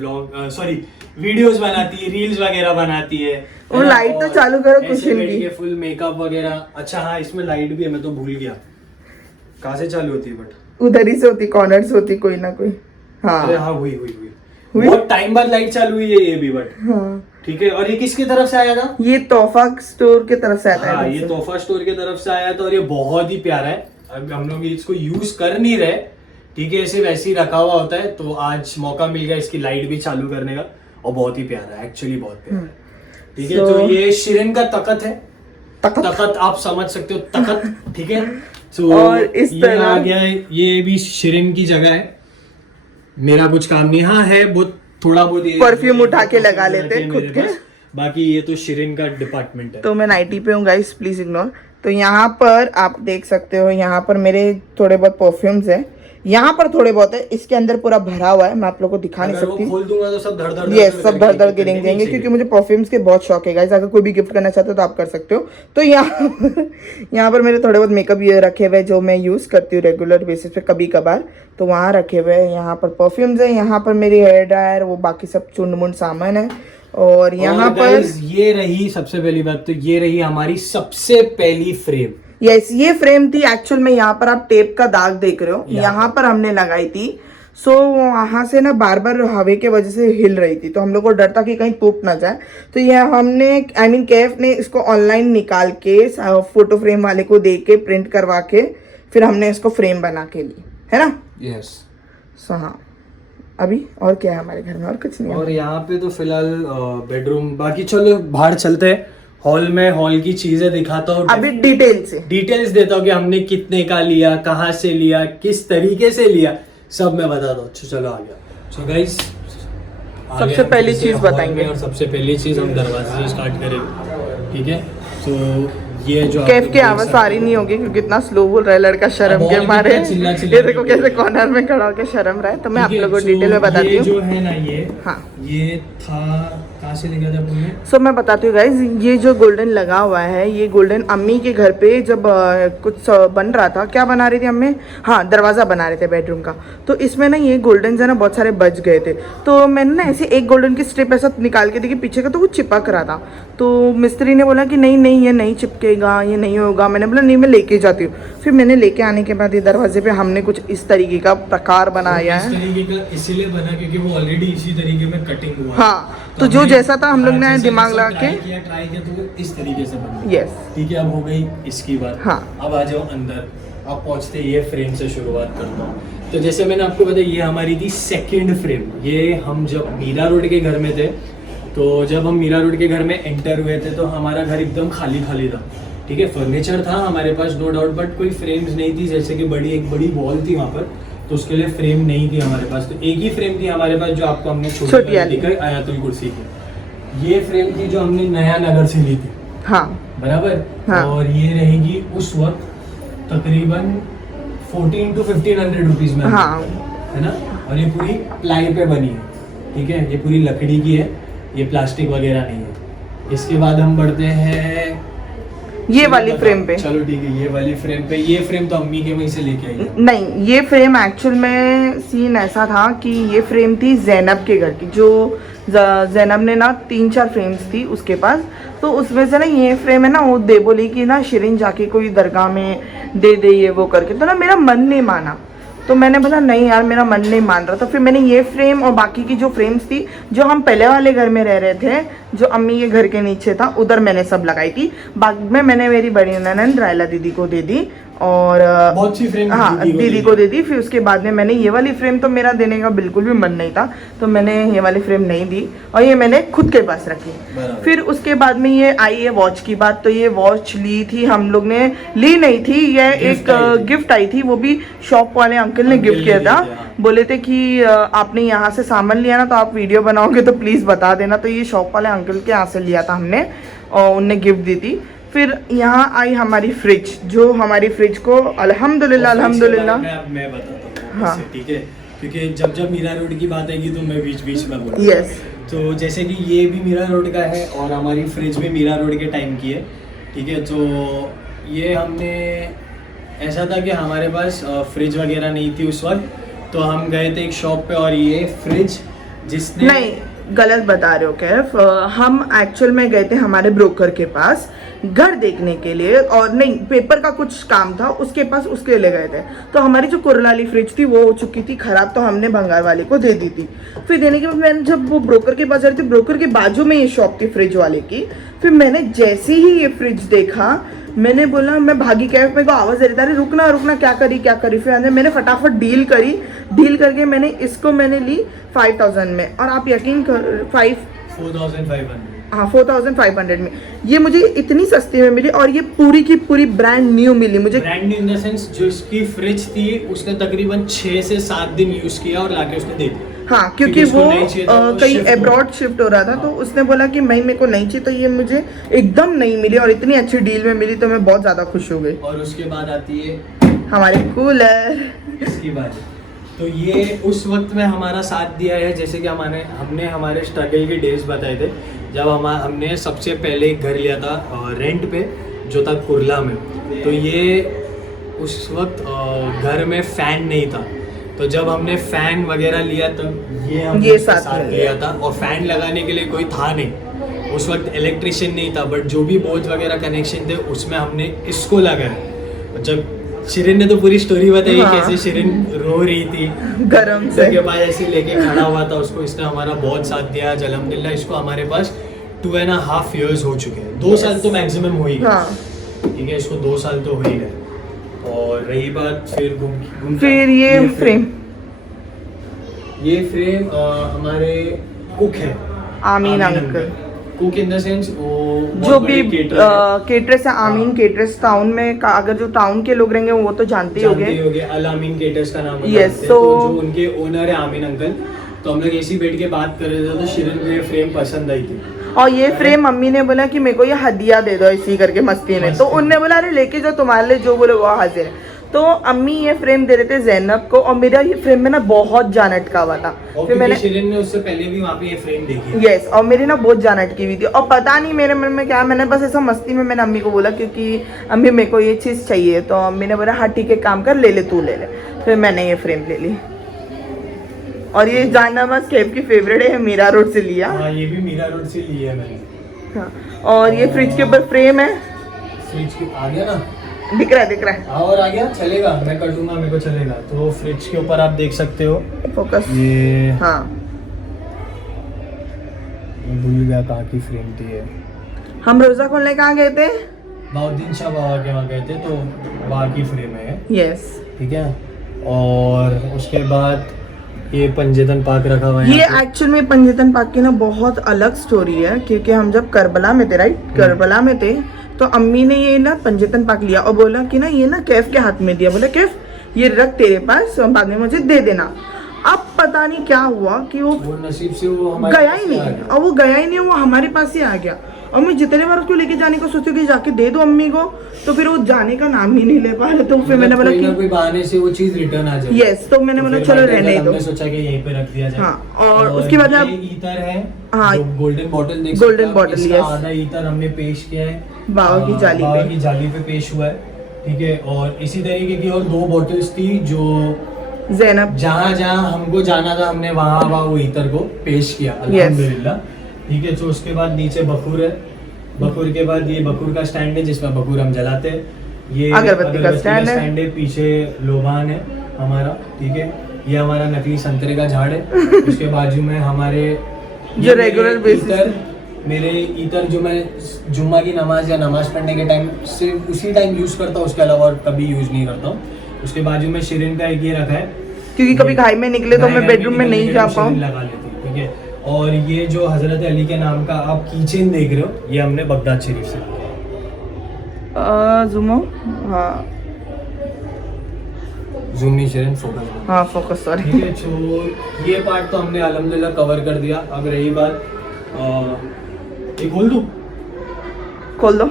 वीडियोस बनाती है, रील्स वगैरह बनाती है। और लाइट तो चालू करो कुशन की, फुल मेकअप वगैरह। अच्छा हाँ, इसमें लाइट भी है, मैं तो भूल गया कहाँ से चालू होती है, बट उधर ही से होती, कॉर्नर से होती कोई ना कोई। हाँ अरे हाँ, हुई बहुत टाइम बाद लाइट चालू हुई है ये भी, बट हाँ ठीक है। और ये किसकी तरफ से आया था? ये तोहफा स्टोर की तरफ से आता है। हाँ, ये तोहफा स्टोर की तरफ से आया था और ये बहुत ही प्यारा है। अब हम लोग इसको यूज कर नहीं रहे, ठीक है, ऐसे वैसे ही रखा हुआ होता है, तो आज मौका मिल गया इसकी लाइट भी चालू करने का, और बहुत ही प्यारा है, एक्चुअली बहुत प्यारा है। ठीक है, तो ये शिरीन का तकत है। तकत आप समझ सकते हो, तकत, ठीक है। तो और इस ये तरह आ गया है, ये भी शिरीन की जगह है। मेरा कुछ काम नहीं, हाँ है बहुत, थोड़ा बहुत परफ्यूम उठा के लगा लेते हैं खुद के, बाकी ये तो शिरीन का डिपार्टमेंट है। तो मैं नाइटी पे हूँ गाइस, प्लीज इग्नोर। तो यहाँ पर आप देख सकते हो, यहाँ पर मेरे थोड़े बहुत परफ्यूम्स है, यहाँ पर थोड़े बहुत है, इसके अंदर पूरा भरा हुआ है, मैं आप लोगों को दिखा नहीं सकती। खोल दूंगा तो सब धड़ धड़ सब धड़ के गिरेंगे जाएंगे, क्योंकि मुझे परफ्यूम्स के बहुत शौक है गाइस। अगर कोई भी गिफ्ट करना चाहते हो तो आप कर सकते हो। तो यहाँ पर मेरे थोड़े बहुत मेकअप ये रखे हुए जो मैं यूज करती हूँ रेगुलर बेसिस पे कभी कभार, तो वहाँ रखे हुए हैं। यहाँ पर परफ्यूम्स है, यहाँ पर मेरी हेयर ड्रायर, वो बाकी सब चुंड मुंड सामान है। और यहाँ पर ये रही सबसे पहली बात, तो ये रही हमारी सबसे पहली फ्रेम। यस, ये फ्रेम थी एक्चुअल में। यहाँ पर आप टेप का दाग देख रहे हो, यहाँ पर हमने लगाई थी। सो वहाँ से ना बार बार हवा के वजह से हिल रही थी, तो हम लोग को डर था कि कहीं टूट ना जाए। तो ये हमने कैफ ने इसको ऑनलाइन निकाल के फोटो फ्रेम वाले को दे के प्रिंट करवा के फिर हमने इसको फ्रेम बना के ली, है ना। यस। सो हाँ, अभी और क्या है हमारे घर में? और कुछ नहीं है। और यहाँ पे तो फिलहाल बेडरूम, बाकी चलो बाहर चलते हैं, हॉल में हॉल की चीजें दिखाता हूँ, अभी डिटेल्स देता हूँ कि हमने कितने का लिया, कहाँ से लिया, किस तरीके से लिया, सब मैं बताता हूँ। चलो आ गया। सो गाइस, सबसे पहली चीज बताएंगे, और सबसे पहली चीज हम दरवाजे से स्टार्ट करेंगे, ठीक है। तो ये जो कैफ की आवाज सारी नहीं होगी क्योंकि इतना स्लो बोल रहा है लड़का शर्म के मारे। ये देखो कैसे कॉर्नर में खड़ा होकर शर्म रहा है। तो मैं आप लोगों को डिटेल में बताती हूँ। जो है ना ये, हाँ, ये था कहाँ से लेगा था तुमने? सो मैं बताती हूँ गाइज, ये जो गोल्डन लगा हुआ है, ये गोल्डन अम्मी के घर पे जब कुछ बन रहा था, क्या बना रही थी अम्मी? हाँ, दरवाजा बना रहे थे बेडरूम का। तो इसमें ना ये गोल्डन जो है ना बहुत सारे बच गए थे, तो मैंने ना ऐसे एक गोल्डन की स्ट्रिप ऐसा निकाल के देखी पीछे का, तो वो चिपक रहा था। तो मिस्त्री ने बोला कि नहीं ये नहीं चिपकेगा, ये नहीं होगा। मैंने बोला नहीं, मैं लेके जाती हूँ। फिर मैंने लेके आने के बाद ये दरवाजे पे हमने कुछ इस तरीके का प्रकार बनाया है। इस तरीके का इसीलिए बना क्योंकि वो ऑलरेडी इसी तरीके में कटिंग हुआ। हाँ, तो जो जैसा था हम लोग ने दिमाग लगा के ट्राई किया तो वो इस तरीके से बना। यस, ठीक है, अब हो गई इसकी बात। हाँ, अब आ जाओ अंदर। अब पहुंचते ये फ्रेम से शुरुआत करता हूँ। तो जैसे मैंने आपको बताया, ये हमारी थी सेकंड फ्रेम। ये हम जब मीरा रोड के घर में थे, तो जब हम मीरा रोड के घर में एंटर हुए थे तो हमारा घर एकदम खाली था। ठीक है, फर्नीचर था हमारे पास नो डाउट, बट कोई फ्रेम्स नहीं थी। जैसे कि एक बड़ी वॉल थी वहाँ पर, तो उसके लिए फ्रेम नहीं थी हमारे पास। तो एक ही फ्रेम थी हमारे पास जो आपको हमने छोटी दिखाई, आयातुल कुर्सी की। ये फ्रेम थी जो हमने नया नगर से ली थी। हाँ, बराबर। हाँ। और ये रहेगी उस वक्त तकरीबन 1400 to 1500 रुपीज में, हाँ, है ना। और ये पूरी प्लाई पे बनी है, ठीक है, ये पूरी लकड़ी की है, ये प्लास्टिक वगैरह नहीं है। इसके बाद हम बढ़ते हैं ये वाली फ्रेम पे। चलो ठीक है, ये वाली फ्रेम पे। ये फ्रेम तो अम्मी के वहीं से लेके आई है। नहीं, ये फ्रेम एक्चुअल में सीन ऐसा था कि ये फ्रेम थी जैनब के घर की। जो जैनब ने ना 3-4 फ्रेम्स थी उसके पास, तो उसमें से ना ये फ्रेम है ना, वो दे बोली कि ना शिरीन जाके कोई दरगाह में दे दे ये वो करके। तो ना मेरा मन नहीं माना, तो मैंने बोला नहीं यार, मेरा मन नहीं मान रहा। तो फिर मैंने ये फ्रेम और बाकी की जो फ्रेम्स थी, जो हम पहले वाले घर में रह रहे थे, जो अम्मी के घर के नीचे था, उधर मैंने सब लगाई थी। बाद में मैंने मेरी बड़ी ननंद रायला दीदी को दे दी और बहुत सी फ्रेम हाँ दीदी को दे दी। फिर उसके बाद में मैंने ये वाली फ्रेम, तो मेरा देने का बिल्कुल भी मन नहीं था, तो मैंने ये वाली फ्रेम नहीं दी और ये मैंने खुद के पास रखी। फिर उसके बाद में ये आई है वॉच की बात। तो ये वॉच ली थी हम लोग ने, ली नहीं थी, ये एक गिफ्ट आई थी, वो भी शॉप वाले अंकल ने गिफ्ट किया था। बोले थे कि आपने यहाँ से सामान लिया ना, तो आप वीडियो बनाओगे तो प्लीज़ बता देना। तो ये शॉप वाले अंकल के यहाँ से लिया था हमने और उनने गिफ्ट दी थी। फिर यहाँ आई हमारी फ्रिज, जो हमारी फ्रिज को अल्हम्दुलिल्लाह मैं बताता हूँ। हाँ, ठीक है, क्योंकि जब जब मीरा रोड की बात आएगी तो मैं बीच बीच में बोलूँगा। यस, तो जैसे कि ये भी मीरा रोड का है और हमारी फ्रिज भी मीरा रोड के टाइम की है, ठीक है। तो ये हमने ऐसा था कि हमारे पास फ्रिज वगैरह नहीं थी उस वक्त, तो हम गए थे एक शॉप पे और ये फ्रिज जिसने नहीं, गलत बता रहे हो कैफ। हम एक्चुअल में गए थे हमारे ब्रोकर के पास घर देखने के लिए, और नहीं, पेपर का कुछ काम था उसके पास, उसके लिए गए थे। तो हमारी जो कुरला वाली फ्रिज थी वो हो चुकी थी खराब, तो हमने भंगार वाले को दे दी थी। फिर देने के बाद मैंने जब वो ब्रोकर के पास जा रही थी, ब्रोकर के बाजू में ये शॉप थी फ्रिज वाले की, फिर मैंने जैसे ही ये फ्रिज देखा, मैंने बोला, मैं भागी कैफ, मेरे को आवाज़ दे रही थी, रुकना रुकना, क्या करी। फिर अंदर मैंने फटाफट डील करके मैंने इसको ली 5000 में, और आप यकीन कर 4500 में ये मुझे इतनी सस्ती में मिली, और ये पूरी की पूरी ब्रांड न्यू मिली मुझे। Brand new in the sense जो इसकी फ्रिज थी उसने तकरीबन 6 से 7 दिन यूज किया और लाके उसने दे दी। हाँ, क्योंकि इसको वो नहीं चाहिए था, वो कहीं shift अब्रॉड शिफ्ट हो रहा था, तो उसने बोला कि मेरे को नहीं चाहिए, तो ये मुझे एकदम नहीं मिली और इतनी अच्छी डील में मिली, तो मैं बहुत ज़्यादा खुश हो गई। और उसके बाद आती है हमारे कूलर। इसकी बात। तो ये उस वक्त में हमारा साथ दिया है, जैसे कि हमने हमारे स्ट्रगल के डेज बताए थे, जब हमने सबसे पहले एक घर लिया था रेंट पे, जो था कुरला में। तो ये उस वक्त घर में फ़ैन नहीं था, तो जब हमने फ़ैन वगैरह लिया तब ये साथ लिया था, और फ़ैन लगाने के लिए कोई था नहीं उस वक्त, इलेक्ट्रिशियन नहीं था, बट जो भी बोर्ड वगैरह कनेक्शन थे उसमें हमने इसको लगाया। जब शिरीन ने तो पूरी स्टोरी बताई, हाँ। कैसे शिरीन रो रही थी गरम से के बाद ऐसे लेके खड़ा हुआ था उसको, इसने हमारा बहुत साथ दिया। अल्हम्दुलिल्लाह इसको हमारे पास 2.5 years हो चुके हैं, 2 साल तो मैक्सिमम हो ही गए। हाँ। ठीक है, इसको 2 साल तो हो ही गए। और रही बात फिर ये फ्रेम हमारे कुक है आमीन uncle, cook in the sense वो जो भी केटरस है, आमीन केटरस टाउन में अगर जो टाउन के लोग रहेंगे वो तो जानते ही होंगे। अल आमीन केटर्स का नाम Yes, तो so- जो उनके ओनर है आमीन अंकल, तो हम लोग ऐसे ही बैठ के बात कर रहे थे, तो शिरीन को ये फ्रेम पसंद आई थी। और ये फ्रेम मम्मी ने बोला कि मेरे को ये हदिया दे दो इसी करके मस्ती में, तो उनने बोला अरे लेके जाओ, तुम्हारे लिए जो बोले वो हाजिर है। तो अम्मी ये फ्रेम दे रहे थे ज़ैनब को, और मेरा ये फ्रेम में ना बहुत जान अटका हुआ था। फिर मैंने शिरीन ने उससे पहले भी वहाँ पे ये फ्रेम देखी। यस, और मेरी ना बहुत जान अटकी हुई थी, और पता नहीं मेरे मन में क्या, मैंने बस ऐसा मस्ती में मैंने अम्मी को बोला, क्योंकि अम्मी मेरे को ये चीज़ चाहिए, तो अम्मी ने बोला हाँ ठीक है, काम कर, ले ले तू ले ले। फिर मैंने ये फ्रेम ले ली, और ये जानमाज कैब की फेवरेट है, मीरा रोड से लिया। हाँ, ये भी मीरा रोड से लिया है मैंने। हाँ, और ये फ्रिज के ऊपर फ्रेम है, फ्रिज के आ गया ना, दिख रहा है। और आ गया, चलेगा, मैं कर दूंगा, मेरे को चलेगा। तो फ्रिज के ऊपर आप देख सकते हो फोकस। ये, हाँ, मैं भूल गया कहाँ की फ्रेम थी ये। हम रोजा खोलने कहाँ गए थे? बाउद्दीन शाह बाबा के वहाँ गए थे, तो वहाँ की फ्रेम है। यस, ठीक है, और उसके बाद ये पंजेतन पाक रखा हुआ है ये यहाँ पे। एक्चुअल में पंजेतन पाक की ना बहुत अलग स्टोरी है, क्योंकि हम जब करबला में थे, राइट, करबला में थे, तो अम्मी ने ये ना पंजेतन पाक लिया और बोला कि ना ये ना कैफ के हाथ में दिया, बोले कैफ ये रख तेरे पास, बाद में मुझे दे देना। अब पता नहीं क्या हुआ कि वो नसीब से वो हमारे गया पास ही आ नहीं, गया। और वो गया ही नहीं, वो हमारे पास ही आ गया। और मैं जितने बार उसको लेके जाने को सोचती हूँ कि जाके दे दो अम्मी को, तो फिर वो जाने का नाम ही नहीं ले पा रहे, तो फिर मैंने बोला कोई ना कि कोई बहाने से वो चीज रिटर्न आ जाए। यस, तो मैंने बोला चलो रहने दो। हमने सोचा कि यहीं पे रख दिया जाए। हाँ, और उसके बाद ये आप ईतर है, हाँ, जो गोल्डन बॉटल देख गोल्डन सकते हो, बॉटल, इसका यस। आधा ईतर हमने पेश किया है बाबा की जाली बाबा पे। की जाली पे पेश हुआ है। ठीक है, और इसी तरीके की और 2 बॉटल्स थी जो ज़ैनब जहाँ जहाँ हमको जाना था हमने वहाँ वो ईतर को पेश किया, अल्हम्दुलिल्लाह। ठीक है, तो उसके बाद नीचे बखूर है, बखूर के बाद ये बखूर का स्टैंड है जिसमें बखूर हम जलाते हैं। ये अगरबत्ती का स्टैंड है, पीछे लोबान है हमारा। ठीक है, ये हमारा नकली संतरे का झाड़ है। उसके बाजू में हमारे जो रेगुलर बेसिस मेरे ईतर जो मैं जुम्मा की नमाज या नमाज पढ़ने के टाइम सिर्फ उसी टाइम यूज करता हूँ, उसके अलावा और कभी यूज नहीं करता हूँ। उसके बाजू में शिरीन का एक ये रखा है, क्योंकि कभी घाई में निकले तो मैं बेडरूम में नहीं जा पाऊँ। लगा लेती हूँ। ठीक है, और ये जो हजरत अली के नाम का आप कीचेन देख रहे हो, ये हमने बगदाद शरीफ से ज़ूमो, हाँ जूम नहीं शिरीन, फोकस। हाँ फोकस, सॉरी। ठीक है, तो ये पार्ट तो हमने अल्हम्दुलिल्लाह कवर कर दिया। अब रही बात, ये खोल दूँ? खोल दो।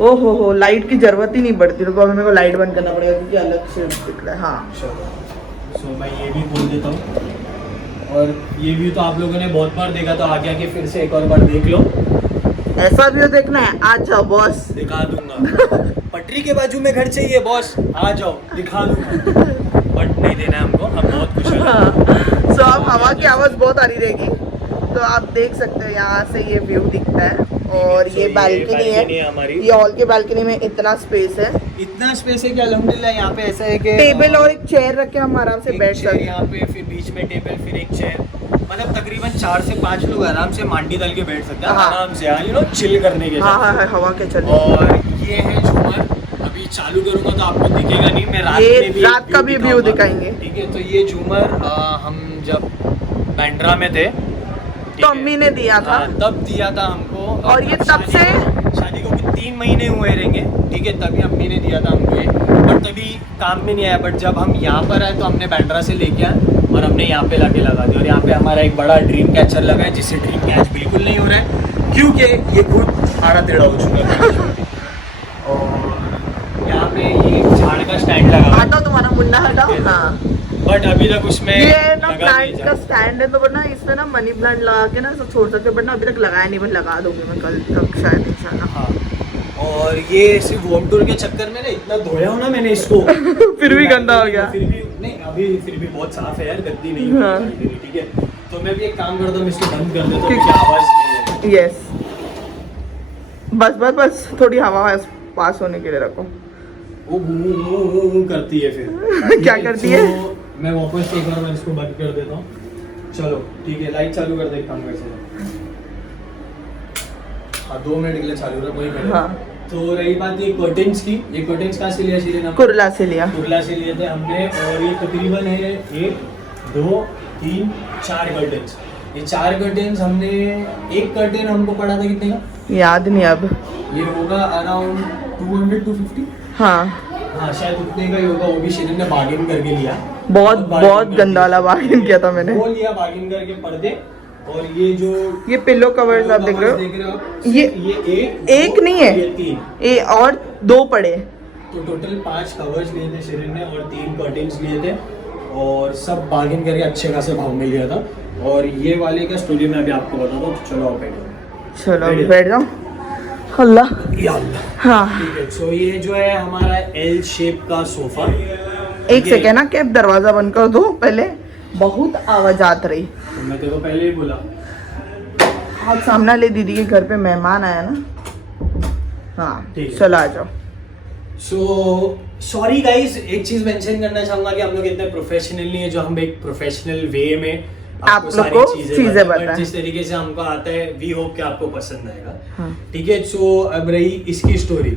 ओ हो, लाइट की जरूरत ही नहीं पड़ती, तो अभी मेरे को लाइट बंद करना पड़ेगा क्योंकि अलग से दिख रहा है। हाँ, सो मैं ये भी खोल देता हूँ, और ये भी तो आप लोगों ने बहुत बार देखा, तो आगे आके फिर से एक और बार देख लो। ऐसा व्यू देखना है, आ जाओ बॉस। दिखा दूंगा। पटरी के बाजू में घर चाहिए बॉस, आ जाओ दिखा दूंगा। बट नहीं देना है हमको, हम बहुत खुश हैं। सो अब हवा की आवाज़ बहुत आ रही रहेगी, तो आप देख सकते हो यहाँ से ये व्यू दिखता है। और ये बालकनी है हमारी। ये हॉल की बालकनी में इतना स्पेस है, इतना स्पेस है कि अल्हम्दुलिल्लाह यहाँ पे ऐसा है कि टेबल और एक चेयर रख के हम आराम से बैठ सकते हैं। यहाँ पे, फिर बीच में टेबल, फिर एक चेयर, मतलब तकरीबन 4 से 5 लोग आराम से मांडी डाल के बैठ सकते हैं। हाँ। आराम से यू नो चिल करने के हाँ साथ। हाँ हवा के चले। और ये है झूमर, अभी चालू करूंगा तो आपको दिखेगा नहीं, मैं रात ये में भी रात का भी व्यू दिखाएंगे। ठीक है, तो ये झूमर हम जब बैंड्रा में थे तो अम्मी ने दिया था, तब दिया था हमको। और ये तब से शादी को 3 महीने हुए रहेंगे, ठीक है, तभी अम्मी ने दिया था हमको ये, और तभी काम में नहीं आया। बट जब हम यहाँ पर आए तो हमने बैंड्रा से लेके आए और हमने यहाँ पे लाके लगा दिया। और यहाँ पे हमारा एक बड़ा ड्रीम कैचर लगा है, जिससे ड्रीम कैच बिल्कुल नहीं हो रहा है क्योंकि ये खुद आड़ा टेढ़ा हो चुका है। और यहाँ पे ये झाड़ का स्टैंड लगा हुआ है। हटाओ तुम्हारा मुन्ना हटाओ। हाँ बट अभी तक उसमें ये ना लगा प्लांट नहीं का जा। स्टैंड है, तो बट ना इसमें ना मनी प्लांट लगा के ना सब छोड़ सकते, बट ना अभी तक लगाया नहीं, बट लगा दूंगी मैं कल तक शायद इंशाल्लाह। हाँ, और ये सिर्फ होम टूर के चक्कर में ना इतना धोया हूँ ना मैंने इसको फिर भी गंदा हो गया। फिर भी नहीं, अभी फिर भी बहुत साफ है यार, गंदी नहीं हुई हाँ। है, ठीक है। तो मैं भी एक काम करता हूँ, इसको बंद कर देता हूँ क्योंकि आवाज़ नहीं है। यस, बस बस बस थोड़ी हवा पास होने के लिए रखो। वो घूम करती है फिर। क्या करती है? तो मैं वापस एक बार मैं इसको बंद कर देता हूँ। चलो ठीक है, लाइट चालू कर दे, एक काम कर सकते। हाँ 2 मिनट के लिए चालू रहा, कोई करे। हाँ। तो रही बात ये कर्टेन्स की, ये कर्टेन्स कहाँ से लिया शीरे ने? कुरला से लिया। कुरला से लिए थे हमने, और ये तकरीबन है 1 2 3 4 कर्टेन्स। ये 4 कर्टेन्स हमने, एक कर्टेन हमको पड़ा था कितने का याद नहीं अब। ये होगा अराउंड 200-250। हाँ हाँ शायद उतने का ही होगा, वो भी शिरीन ने बार्गेन करके लिया। बहुत bargain बहुत करके गंदा वाला बार्गेन किया था मैंने। वो लिया बार्गेन करके पर्दे। और ये जो ये पिल्लो कवर्स आप देख रहे हो, आप, ये एक नहीं है, ये 3, ये और 2 पड़े। तो टोटल 5 कवर्स लिए थे शिरीन ने और 3 कर्टेन्स लिए थे, और सब बार्गेन करके अच्छे खासे भाव में लिया था। और ये वाले का स्टोरी मैं अभी आपको बताता हूँ, तो चलो आप बैठो। चलो बैठ जाओ। अल्लाह। या अल्लाह। हाँ ठीक है, तो ये जो है हमारा L शेप का सोफा। एक सेकेंड ना, कैब दरवाजा बंद कर दो पहले, बहुत आवाज आत रही। तो मैं तेरे को पहले ही बोला। आज सामने ले दीदी के घर पे मेहमान आया ना। हाँ ठीक है। चलो आ जाओ। सो सॉरी गाइस, एक चीज मेंशन करना चाहूंगा कि हम लोग इतने प्रोफेशनल नहीं है, जो हम एक प्रोफेशनल वे में आप लोग को चीजें बताएं। बट जिस तरीके से हमको आता है, वी होप कि आपको पसंद आएगा। हाँ। ठीक है, सो अब रही इसकी स्टोरी।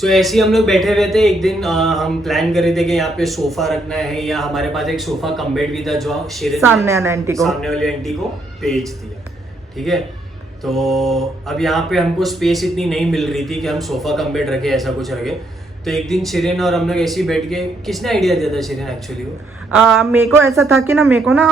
सो ऐसे ही हम लोग बैठे हुए थे एक दिन, हम प्लान कर रहे थे कि यहाँ पे सोफा रखना है, या हमारे पास एक सोफा कम बेड भी था जो शिरीन सामने वाले आंटी को, सामने वाली आंटी को बेच दिया। ठीक है, तो अब यहाँ पे हमको स्पेस इतनी नहीं मिल रही थी कि हम सोफा कम बेड रखे, ऐसा कुछ रखे। तो एक दिन शिरीन और हम लोग ऐसे ही बैठ के, किसने आइडिया दिया था शिरीन एक्चुअली वो? मेरे को ऐसा था कि ना, मेरे को ना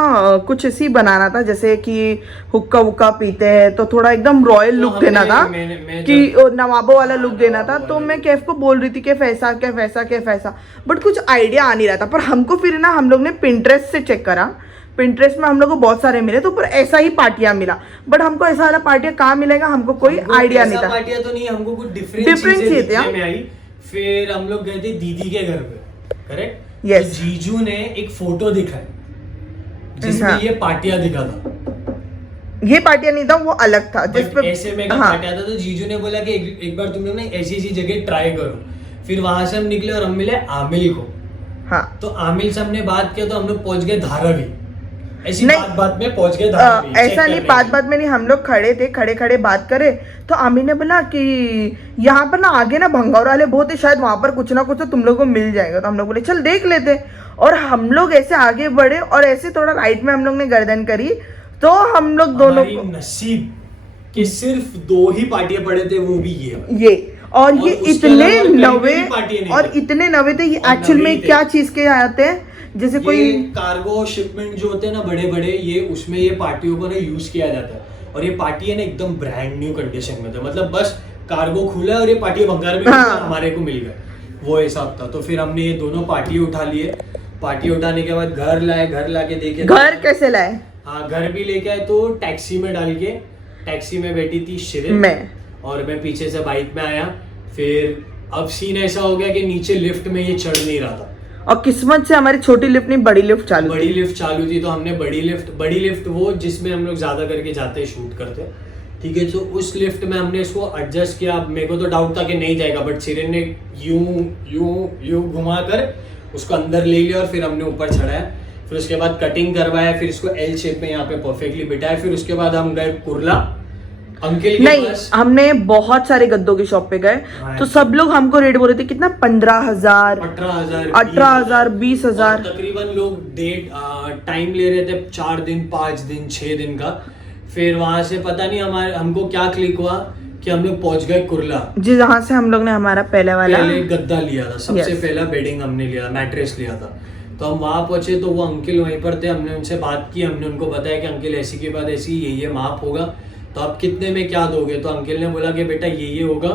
कुछ ऐसी बनाना था, जैसे कि हुक्का वुक्का पीते हैं तो थोड़ा एकदम रॉयल लुक देना था, कि नवाबों वाला लुक देना था। तो मैं कैफ को बोल रही थी कि ऐसा कैफ ऐसा कैफ ऐसा, बट कुछ आइडिया आ नहीं रहा था। पर हमको फिर ना हम लोग ने पिंटरेस्ट से चेक करा, पिंटरेस्ट में हम लोग को बहुत सारे मिले, तो पर ऐसा ही पार्टियां मिला। बट हमको ऐसा वाला पार्टियां कहाँ मिलेगा, हमको कोई आइडिया नहीं था। पार्टियां तो नहीं, हमको कुछ डिफरेंट चीजें थी दिखने में आई। फिर हम लोग गए थे दीदी के घर पे, करेक्ट? Yes. तो जीजू ने एक फोटो दिखाई जिसमें हाँ। ये पार्टियां दिखा था। ये पार्टियां नहीं था, वो अलग था जिसपे ऐसे में हाँ। पार्टियां था। तो जीजू ने बोला कि एक बार तुम लोग ना ऐसी ऐसी जगह ट्राई करो। फिर वहां से हम निकले और हम मिले आमिल को। हाँ तो आमिल से हमने बात किया, तो हम लोग पहुंच गए धारावी। ऐसी नहीं, बात में पहुंच गए धारावी। ऐसा नहीं, बात में नहीं, हम लोग खड़े थे, खड़े बात करे तो आमिर ने बोला कि यहाँ पर ना आगे ना भंगार वाले बहुत है, शायद वहां पर कुछ ना कुछ तो तुम लोग को मिल जाएगा। तो हम लोग बोले चल देख लेते। और हम लोग ऐसे आगे बढ़े और ऐसे थोड़ा राइट में हम लोग ने गर्दन करी, तो हम लोग दोनों हमारी नसीब कि सिर्फ 2 ही पार्टियां पड़े थे, वो भी ये। और ये उसके इतने अलावा कहीं नवे, भी पार्टियां नहीं और थी। इतने नवे थे। ये और एक्चुअल नवे में थे। क्या चीज के आते हैं, जैसे कोई कार्गो शिपमेंट जो होते हैं ना बड़े बड़े, ये उसमें ये पार्टियों को ना यूज किया जाता है। और ये पार्टी है ना एकदम ब्रांड न्यू कंडीशन में था, मतलब बस कार्गो खुला और ये पार्टी भंगार में हमारे को मिल गए, वो हिसाब था। तो फिर हमने ये दोनों पार्टी उठा लिए। पार्टी उठाने के बाद घर लाए, घर लाके देखे घर कैसे लाए। हाँ घर भी लेके आए, तो टैक्सी में डाल के, टैक्सी में बैठी थी शिरीन मैं और मैं पीछे से बाइक में आया। फिर अब सीन ऐसा हो गया कि नीचे लिफ्ट में ये चढ़ नहीं रहा था, और किस्मत से हमारी छोटी लिफ्ट नहीं बड़ी लिफ्ट चालू बड़ी लिफ्ट चालू थी, तो हमने बड़ी लिफ्ट वो जिसमें हम लोग ज्यादा करके जाते हैं शूट करते, ठीक है। तो उस लिफ्ट में हमने इसको एडजस्ट किया। मेरे को तो डाउट था कि नहीं जाएगा, बट सिरेन ने यूं घुमा कर उसको अंदर ले लिया और फिर हमने ऊपर चढ़ाया। फिर उसके बाद कटिंग करवाया, फिर इसको एल शेप में यहाँ पे परफेक्टली बिठाया। फिर उसके बाद हम गए कुर्ला अंकल के नहीं, पास। हमने बहुत सारे गद्दों की शॉप पे गए, तो सब लोग हमको रेट बोल रहे थे कितना 15,000 18,000 20,000। तकरीबन लोग टाइम ले रहे थे 4 दिन 5 दिन 6 दिन का। फिर वहां से पता नहीं हमको क्या क्लिक हुआ कि हम लोग पहुंच गए कुर्ला, जी जहाँ से हम लोग ने हमारा पहले गद्दा लिया था, सबसे Yes. पहला बेडिंग हमने लिया, मैट्रेस लिया था। तो हम वहां पहुंचे तो वो अंकल वहीं पर थे। हमने उनसे बात की, हमने उनको बताया कि अंकल ऐसी के बाद ऐसी ये माप होगा, तो आप कितने में क्या दोगे। तो अंकल ने बोला कि बेटा ये होगा,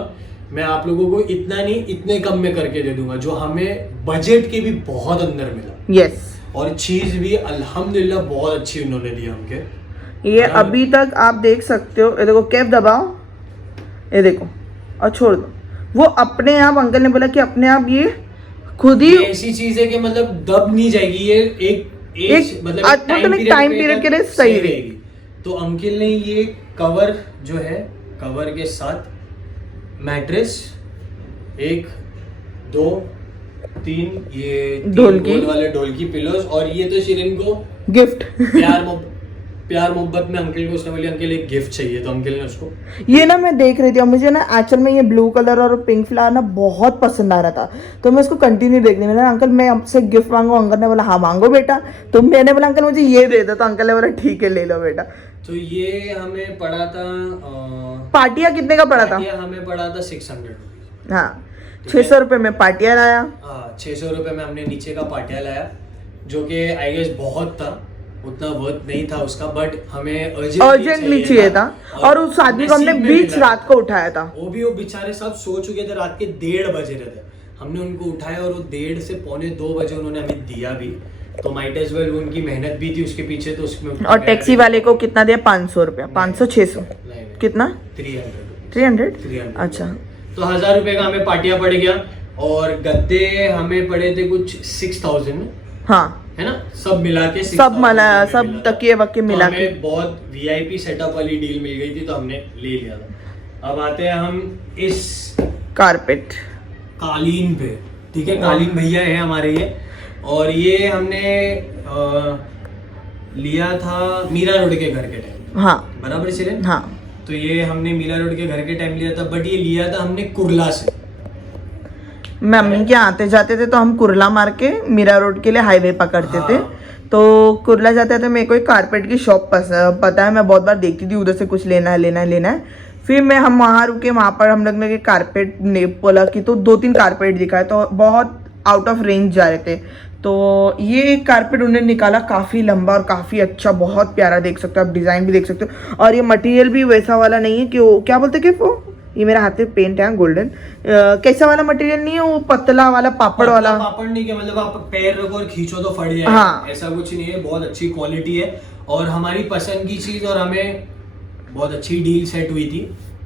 मैं आप लोगों को इतना नहीं इतने कम में करके दे दूंगा, जो हमें बजट के भी बहुत अंदर मिला। यस, और चीज भी अल्हम्दुलिल्लाह बहुत अच्छी उन्होंने दी हमके। ये अभी तक आप देख सकते हो, ये देखो कैप दबाओ, ये देखो और छोड़ दो। वो अपने आप अंकल ने बोला कि अपने आप ये खुद ही ये ऐसी चीज है कि मतलब दब नहीं जाएगी, ये एक मतलब टाइम पीरियड के लिए सही रहेगी। तो अंकल ने ये कवर जो है, कवर के साथ मैट्रेस 1 2 3 ये ढोलकी गोल वाले ढोलकी पिलोस, और ये तो शिरीन को गिफ्ट प्यार मोहब्बत में अंकल को उसने बोली अंकल एक गिफ्ट चाहिए, तो अंकल ने उसको ये ना मैं देख रही थी और मुझे ना एक्चुअल में ये ब्लू कलर और पिंक फ्लावर ना बहुत पसंद आ रहा था, तो मैं इसको कंटिन्यू देखने में ना अंकल मैं आपसे गिफ्ट मांगू। अंकल ने बोला हाँ मांगो बेटा, तो मैंने बोला अंकल मुझे ये दे दो, तो अंकल ने बोला ठीक है ले लो बेटा। तो ये हमें पड़ा था पाटिया कितने का पड़ा था? हमें पड़ा था 600 हाँ 600 रुपये में पाटिया लाया। 600 रुपये में हमने नीचे का पाटिया लाया, जो कि आई गेस बहुत था, उतना वर्थ नहीं था उसका, बट हमें अर्जेंटली चाहिए था। और उस आदमी को हमने बीच रात को उठाया था, वो बेचारे सब सो चुके थे, रात के 1:30 बजे रहे थे। हमने उनको उठाया और वो 1:30 से 1:45 बजे उन्होंने हमें दिया भी, तो माइट एज वेल उनकी मेहनत भी थी उसके पीछे, तो उसमें। और टैक्सी वाले को कितना दिया? 500 रुपया। 500 600 कितना? 300। अच्छा, तो 1000 रुपए का हमें पाटिया पड़ गया। और गद्दे हमें पड़े थे कुछ 6000 में, हाँ है ना, सब मिला के सब तकिए वकिए मिला के हमें बहुत वीआईपी सेटअप वाली डील मिल गई थी, तो हमने ले लिया था। अब आते हैं हम इस कारपेट कालीन पे, ठीक है। कालीन भैया है हमारे ये, और ये हमने लिया था मीरा रोड के घर के टाइम, हाँ बराबर सिरे। हाँ, तो ये हमने मीरा रोड के घर के टाइम लिया था, बट ये लिया था हमने कुर्ला से। मम्मी के आते जाते थे तो हम कुर्ला मार के मीरा रोड के लिए हाईवे पकड़ते थे। तो कुर्ला जाते थे, मेरे को एक कारपेट की शॉप पता है, मैं बहुत बार देखती थी उधर से कुछ लेना है। फिर हम वहाँ रुके, वहाँ पर हम लोग ने कारपेट ने बोला कि तो 2-3 कारपेट दिखाए, तो बहुत आउट ऑफ रेंज जा रहे थे। तो ये एक कारपेट उन्होंने निकाला, काफ़ी लंबा और काफ़ी अच्छा, बहुत प्यारा, देख सकते हो आप, डिज़ाइन भी देख सकते हो। और ये मटेरियल भी वैसा वाला नहीं है कि वो क्या बोलते कि वो, ये मेरा हाथ में पेंट है गोल्डन, कैसा वाला मटेरियल नहीं है, वो पतला वाला पापड़ वाला। पापड़ नहीं के मतलब आप पैर रखो और खींचो तो फट जाएगा, हाँ। ऐसा कुछ नहीं है, बहुत अच्छी क्वालिटी है और हमारी पसंद की चीज, और हमें बहुत अच्छी डील सेट हुई थी,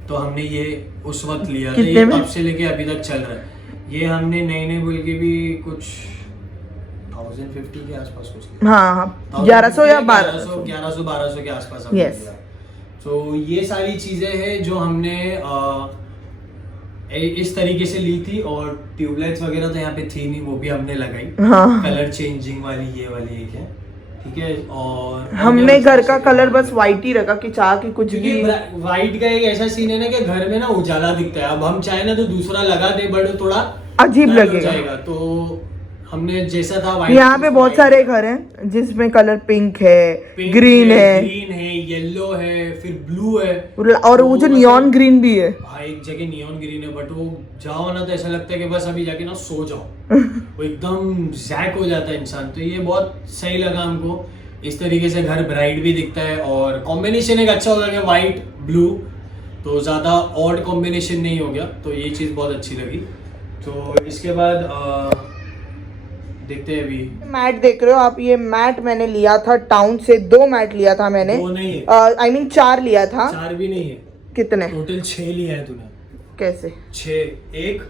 तो हमने ये उस वक्त लिया था। ये तब से लेके अभी तक चल रहा है। ये हमने नए बोल के भी कुछ 1050 के आसपास कुछ लिया। हाँ 1100 या 1200 के आसपास हमने लिया। तो ये सारी चीजें हैं जो हमने इस तरीके से ली थी, और ट्यूबलाइट्स वगैरह तो यहाँ पे थी नहीं, वो भी हमने लगाई। हाँ। कलर चेंजिंग वाली ये वाली एक है, ठीक है। और हमने घर का कलर बस व्हाइट ही रखा कि चाह कि कुछ भी। व्हाइट का एक ऐसा सीन है ना कि घर में ना उजाला दिखता है, अब हम चाहे ना तो दूसरा लगा दे, बट थोड़ा अजीब लगेगा, तो हमने जैसा था यहाँ पे बहुत सारे घर हैं जिसमें कलर पिंक है, ग्रीन है, येलो है, फिर ब्लू है, और वो जो नियॉन ग्रीन भी है। हाँ एक जगह नियॉन ग्रीन है, बट वो जाओ ना तो ऐसा लगता है कि बस अभी जाके ना सो जाओ वो एकदम जैक हो जाता है इंसान। तो ये बहुत सही लगा हमको, इस तरीके से घर ब्राइट भी दिखता है, और कॉम्बिनेशन एक अच्छा हो गया व्हाइट ब्लू, तो ज्यादा ऑड कॉम्बिनेशन नहीं हो गया, तो ये चीज बहुत अच्छी लगी। तो इसके बाद देखते हैं अभी मैट देख रहे हो आप, ये मैट मैंने लिया था टाउन से, 2 मैट लिया था मैंने, वो नहीं है, I mean 4 लिया था। 4 भी नहीं है, कितने? टोटल 6 लिया है तूने। कैसे? 6 एक,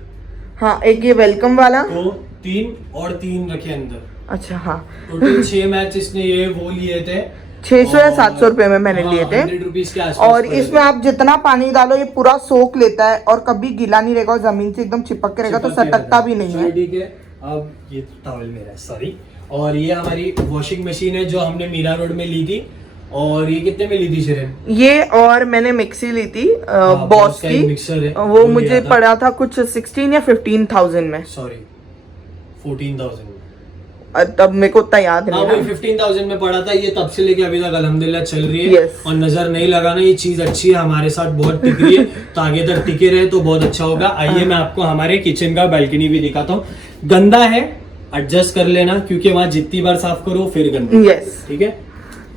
हाँ एक ये वेलकम वाला, 2 3 और 3 रखे अंदर। अच्छा हाँ टोटल 6 मैच इसने ये वो लिए थे 600 या 700 रुपए में मैंने लिए थे। 100 रुपीज के आसपास और पड़े इसमें थे। आप जितना पानी डालो ये पूरा सोख लेता है और कभी गीला नहीं रहेगा और जमीन से एकदम चिपक के रहेगा, तो चिपक के सटकता रहता भी नहीं चलो है। ठीक है। अब ये टॉवल मेरा है, सॉरी। और ये हमारी वॉशिंग मशीन है जो हमने मीरा रोड में ली थी। और ये कितने में ली थी शिरेन? ये और मैंने मिक्सी ली थी हाँ, बॉस का एक की, मिक्सर है, वो वो मुझे लिया था। पड़ा था कुछ 16 या 15,000 में। सॉरी 14,000 में। तब मेरे को उतना याद हाँ नहीं वही ना। 15,000 में पड़ा था। ये तब से लेके अभी तक अल्हम्दुलिल्लाह चल रही है। Yes. और नजर नहीं लगाना, ये चीज अच्छी है, हमारे साथ बहुत टिक रही है, तो आगे तक टिके रहे तो बहुत अच्छा होगा। आइए मैं आपको हमारे किचन का बालकनी भी दिखाता हूँ। गंदा है, एडजस्ट कर लेना, क्योंकि वहाँ जितनी बार साफ करो फिर गंदा। यस ठीक है।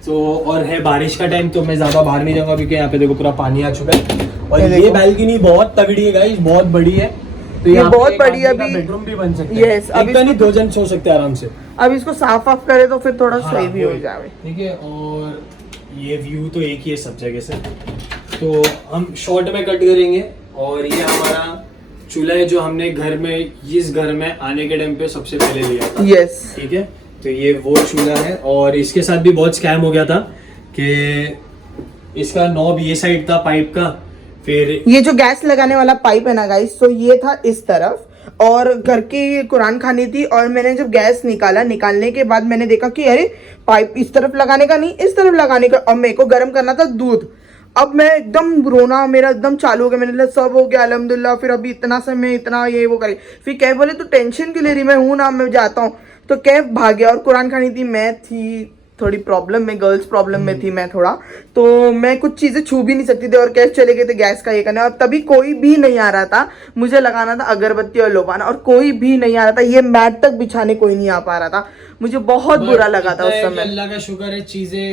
तो और है बारिश का टाइम, तो मैं ज्यादा बाहर नहीं जाऊंगा क्योंकि यहाँ पे देखो पूरा पानी आ चुका है। और ये ये देखो। बालकनी बहुत तगड़ी है गाइस, बहुत बड़ी है। तो ये यहाँ पे बहुत एक बड़ी आदमी का अभी- बेडरूम भी बन सकता Yes, है। अभी एक का नहीं, इसको- 2 जन सो सकते हैं आराम से। अब इसको साफ ऑफ करे तो फिर थोड़ा हाँ, सही भी हो वही। जाए। ठीक है। और ये व्यू तो एक ही है सब जगह से, तो हम शॉर्ट में कट करेंगे। और ये हमारा चूल्हा है जो हमने घर में, इस घर में आने के टाइम पे सबसे पहले लिया था। यस ठीक है। तो ये वो चूल्हा है। और इसके साथ भी बहुत स्कैम हो गया था कि इसका नॉब ये साइड था पाइप का, फिर ये जो गैस लगाने वाला पाइप है ना गाइस, तो ये था इस तरफ और घर की कुरान खानी थी। और मैंने जब गैस निकाला, निकालने के बाद मैंने देखा कि अरे पाइप इस तरफ लगाने का नहीं, इस तरफ लगाने का। और मेरे को गर्म करना था दूध। अब मैं एकदम रोना मेरा एकदम चालू हो गया, मैंने बोला सब हो गया अल्हम्दुलिल्लाह। फिर अभी इतना समय इतना ये वो करे, फिर कैफ बोले तो टेंशन क्यों ले रही, मैं हूँ ना, मैं जाता हूँ। तो कैफ भाग गया और कुरान खानी थी, मैं थी थोड़ी प्रॉब्लम में, गर्ल्स प्रॉब्लम में थी मैं थोड़ा, तो मैं कुछ चीजें छू भी नहीं सकती थी। और कैफ चले गए थे गैस का ये करने, और तभी कोई भी नहीं आ रहा था। मुझे लगाना था अगरबत्ती और लोबाना, और कोई भी नहीं आ रहा था। ये मैट तक बिछाने कोई नहीं आ पा रहा था। मुझे बहुत बुरा लगा था उस समय। अल्लाह का शुक्र है चीजें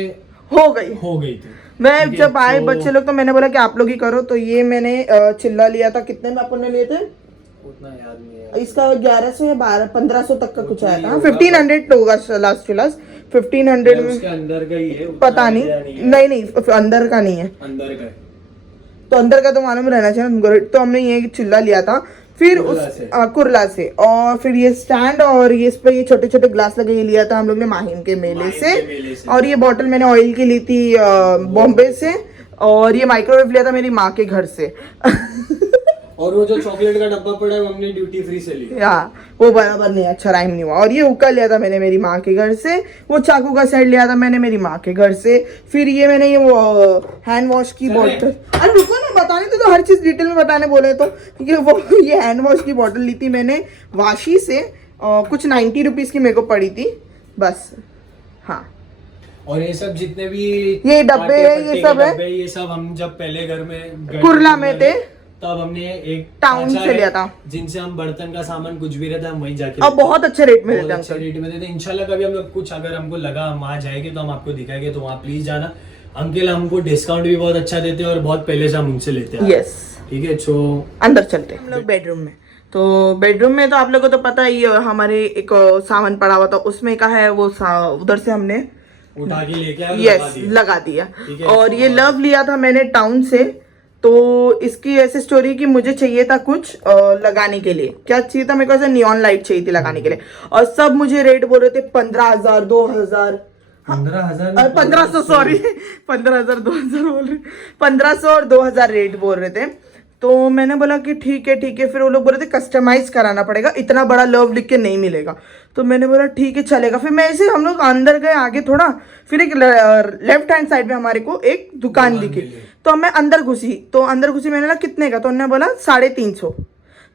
हो गई थी। मैं ठीक है, जब आए तो- बच्चे लोग, तो मैंने बोला कि आप लोग ही करो। तो ये मैंने चिल्ला लिया था, कितने में अपन ने लिए थे? उतना याद नहीं है। इसका 1100 या 1500 तक का कुछ आया था। होगा। 1500 होगा लास्ट 1500 में, उसके अंदर का ही है, उतना पता idea नहीं। नहीं नहीं अंदर का नहीं है, अंदर का है। तो अंदर का तो मालूम रहना चाहिए ना। तो हमने ये चिल्ला लिया था, फिर कुरला उस से। कुरला से। और फिर ये स्टैंड और ये इस पे ये छोटे छोटे ग्लास लगे, ये लिया था हम लोग ने माहिम के मेले माहिम से। के मेले से। और ये बॉटल मैंने ऑयल की ली थी बॉम्बे से। और ये माइक्रोवेव लिया था मेरी माँ के घर से। और वो जो चॉकलेट का डब्बा पड़ा है वो हमने ड्यूटी फ्री से लिया। वो बराबर नहीं, अच्छा राइम नहीं हुआ। और ये हुक्का लिया था मैंने मेरी माँ के घर से। वो चाकू का सेट लिया था मैंने मेरी माँ के घर से। फिर ये मैंने ये वो हैंड वॉश की बॉटल, अरे रुको ना, बताने तो हर चीज डिटेल में बताने बोले तो, क्योंकि वो ये हैंड वॉश की बॉटल ली थी मैंने वाशी से। कुछ 90 रुपीज की मेरे को पड़ी थी बस। हाँ और ये सब जितने भी ये डब्बे आटे है, पट्टे ये के सब है। डब्बे, ये सब हम जब पहले घर में गए कुरला में थे, तब हमने एक टाउन चाचा से है, लिया था। जिनसे हम बर्तन का सामान कुछ भी रहता है हम वहीं जाके अब लेते हैं। बहुत अच्छे रेट में बहुत देते हैं अच्छे अंकल। रेट में देते हैं। इंशाल्लाह कभी हम लोग कुछ अगर हमको लगा हम वहाँ जाएंगे तो हम आपको दिखाएंगे, तो वहाँ प्लीज जाना। अंकल हमको डिस्काउंट भी बहुत अच्छा देते हैं और बहुत पहले से हम उनसे लेते हैं। यस ठीक है। तो अंदर चलते हैं हम लोग बेडरूम में। तो बेडरूम में तो आप लोगों को तो पता ही है, हमारे एक सामान पड़ा हुआ था, उसमें का है वो उधर से हमने उठा के लेके आए और यस लगा दिया। ठीक है। और ये लव लिया था मैंने टाउन से। तो इसकी ऐसी स्टोरी कि मुझे चाहिए था कुछ लगाने के लिए। क्या चाहिए था मेरे को? ऐसे नियॉन लाइट चाहिए थी लगाने के लिए। और सब मुझे रेट बोल रहे थे 15,000 2,000 15,000 1500 सॉरी 15,000 2,000 बोल रहे, 1500 और 2,000 रेट बोल रहे थे। तो मैंने बोला कि ठीक है ठीक है। फिर वो लोग बोल रहे थे कस्टमाइज कराना पड़ेगा, इतना बड़ा लव लिख के नहीं मिलेगा। तो मैंने बोला ठीक है चलेगा। फिर मैं ऐसे हम लोग अंदर गए आगे थोड़ा, फिर एक लेफ्ट हैंड साइड में हमारे को एक दुकान दिखी। तो मैं अंदर घुसी, मैंने बोला कितने का? तो उन्होंने बोला 350।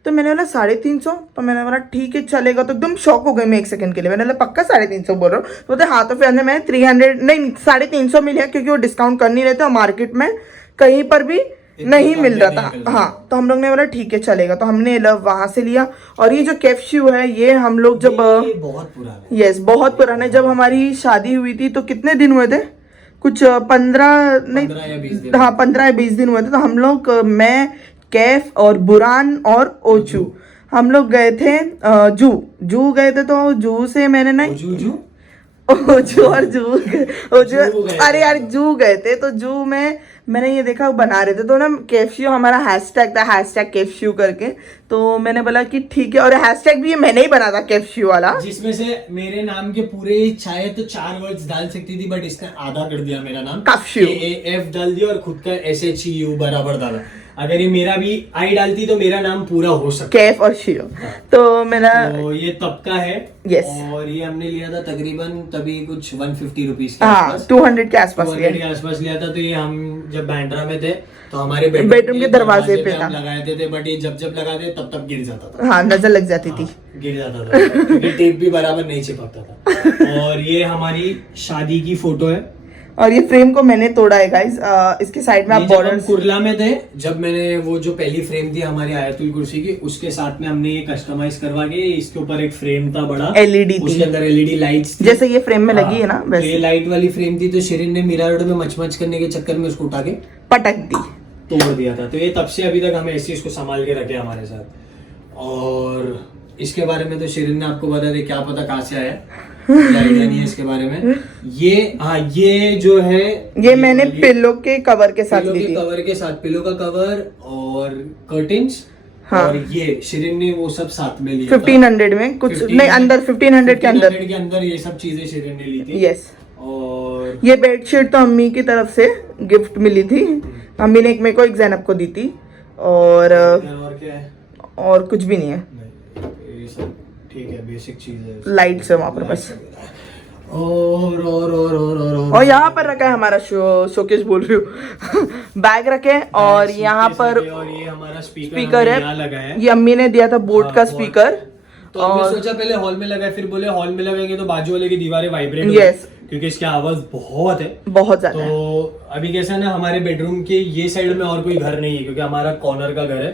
तो मैंने बोला 350। तो मैंने बोला ठीक है चलेगा। तो एकदम शॉक हो गई मैं एक सेकंड के लिए। मैंने बोला पक्का 350 बोल रहा हूँ? तो बोलते हाँ। तो फिर हमने मैंने 300 नहीं 350 मिले, क्योंकि वो डिस्काउंट कर नहीं रहे थे और मार्केट में कहीं पर भी नहीं मिल रहा था। हाँ तो हम लोग ने बोला ठीक है चलेगा। तो हमने लव वहां से लिया। और ये जो कैफ शू है ये हम लोग जब बहुत पुराना है। यस बहुत पुराना है। जब हमारी शादी हुई थी तो कितने दिन हुए थे? कुछ 15 नहीं 15 या 20 दिन। हाँ 15 या 20 दिन हुए थे। तो हम लोग मैं कैफ और बुरान और ओचू हम लोग गए थे जू गए थे। तो जू से मैंने ना जू ओजू और जू जू गए अरे यार जू गए थे, तो जू में मैंने ये देखा वो बना रहे थे, तो ना केफशू हमारा हैशटैग था, हैशटैग केफशू करके, तो मैंने बोला कि ठीक है, और हैशटैग भी ये मैंने ही बना था केफशू वाला, जिसमें से मेरे नाम के पूरे चाहे तो 4 वर्ड्स डाल सकती थी, बट इसने आधा कर दिया मेरा नाम, कफशू। AAF डाल दिया और खुद का SHU बराबर डाला। अगर ये मेरा भी आई डालती तो मेरा नाम पूरा हो सकता। कैफ और शियो, तो मेरा तो ये तब का है। Yes. और ये हमने लिया था तकरीबन तभी कुछ 150 रुपीज के हाँ आसपास, 200 के आसपास 200 के आसपास लिया था। तो ये हम जब बैंड्रा में थे तो हमारे बेडरूम के दरवाजे पे हम था। लगाए थे, बट ये जब लगाते तब गिर जाता था। हाँ नजर लग जाती थी। गिर जाता था क्योंकि टेप भी बराबर नहीं चिपकता था। और ये हमारी शादी की फोटो है, और ये फ्रेम को मैंने तोड़ा है गाइस, इसके साइड में आप ये जब हम बॉर्डर कुर्ला में थे, जब मैंने वो जो पहली फ्रेम थी हमारी आयतुल कुर्सी की, उसके साथ में हमने ये कस्टमाइज करवा के इसके ऊपर एक फ्रेम था बड़ा, LED थी, उसके अंदर LED लाइट्स जैसे ये फ्रेम में लगी है ना तो वैसे, ये लाइट वाली फ्रेम थी। तो शिरीन ने मीरा रोड में मच करने के चक्कर में उसको उठा के पटक दी, तोड़ दिया था। तो ये तब से अभी तक हमें ऐसे इसको संभाल के रखे हमारे साथ। और इसके बारे में तो शिरीन ने आपको बता दे, क्या पता कहाँ से आया, आइडिया नहीं है इसके बारे में। ये जो है ये मैंने पिलो के कवर के साथ पिलो ली के थी, कवर के साथ, पिलो का कवर और कर्टेन्स। हाँ। और ये शिरीन ने वो सब साथ में लिया 1500 में कुछ 1500 नहीं, अंदर 1500 के अंदर, 1500 के अंदर ये सब चीजें शिरीन ने ली थी। यस। और ये बेडशीट तो अम्मी की तरफ से गिफ्ट मिली थी, अम्मी ने एक मेरे को एक जैनब को दी थी, और क्या है? और कुछ भी नहीं है, नहीं, ये सब ठीक है, बेसिक चीज है। लाइट्स है वहां पर बस। और यहाँ पर रखा है हमारा शोकेस बोल रही हूँ बैग रखे, और यहाँ पर और ये हमारा स्पीकर है, यहाँ लगा है। ये अम्मी ने दिया था बोट का स्पीकर। तो हमने सोचा पहले हॉल में लगाए, फिर बोले हॉल में लगाएंगे तो बाजू वाले की दीवारें वाइब्रेट Yes. क्योंकि इसकी आवाज बहुत है, बहुत ज्यादा है। तो अभी कैसा है ना, हमारे बेडरूम के ये साइड में और कोई घर नहीं है, क्योंकि हमारा कॉर्नर का घर है,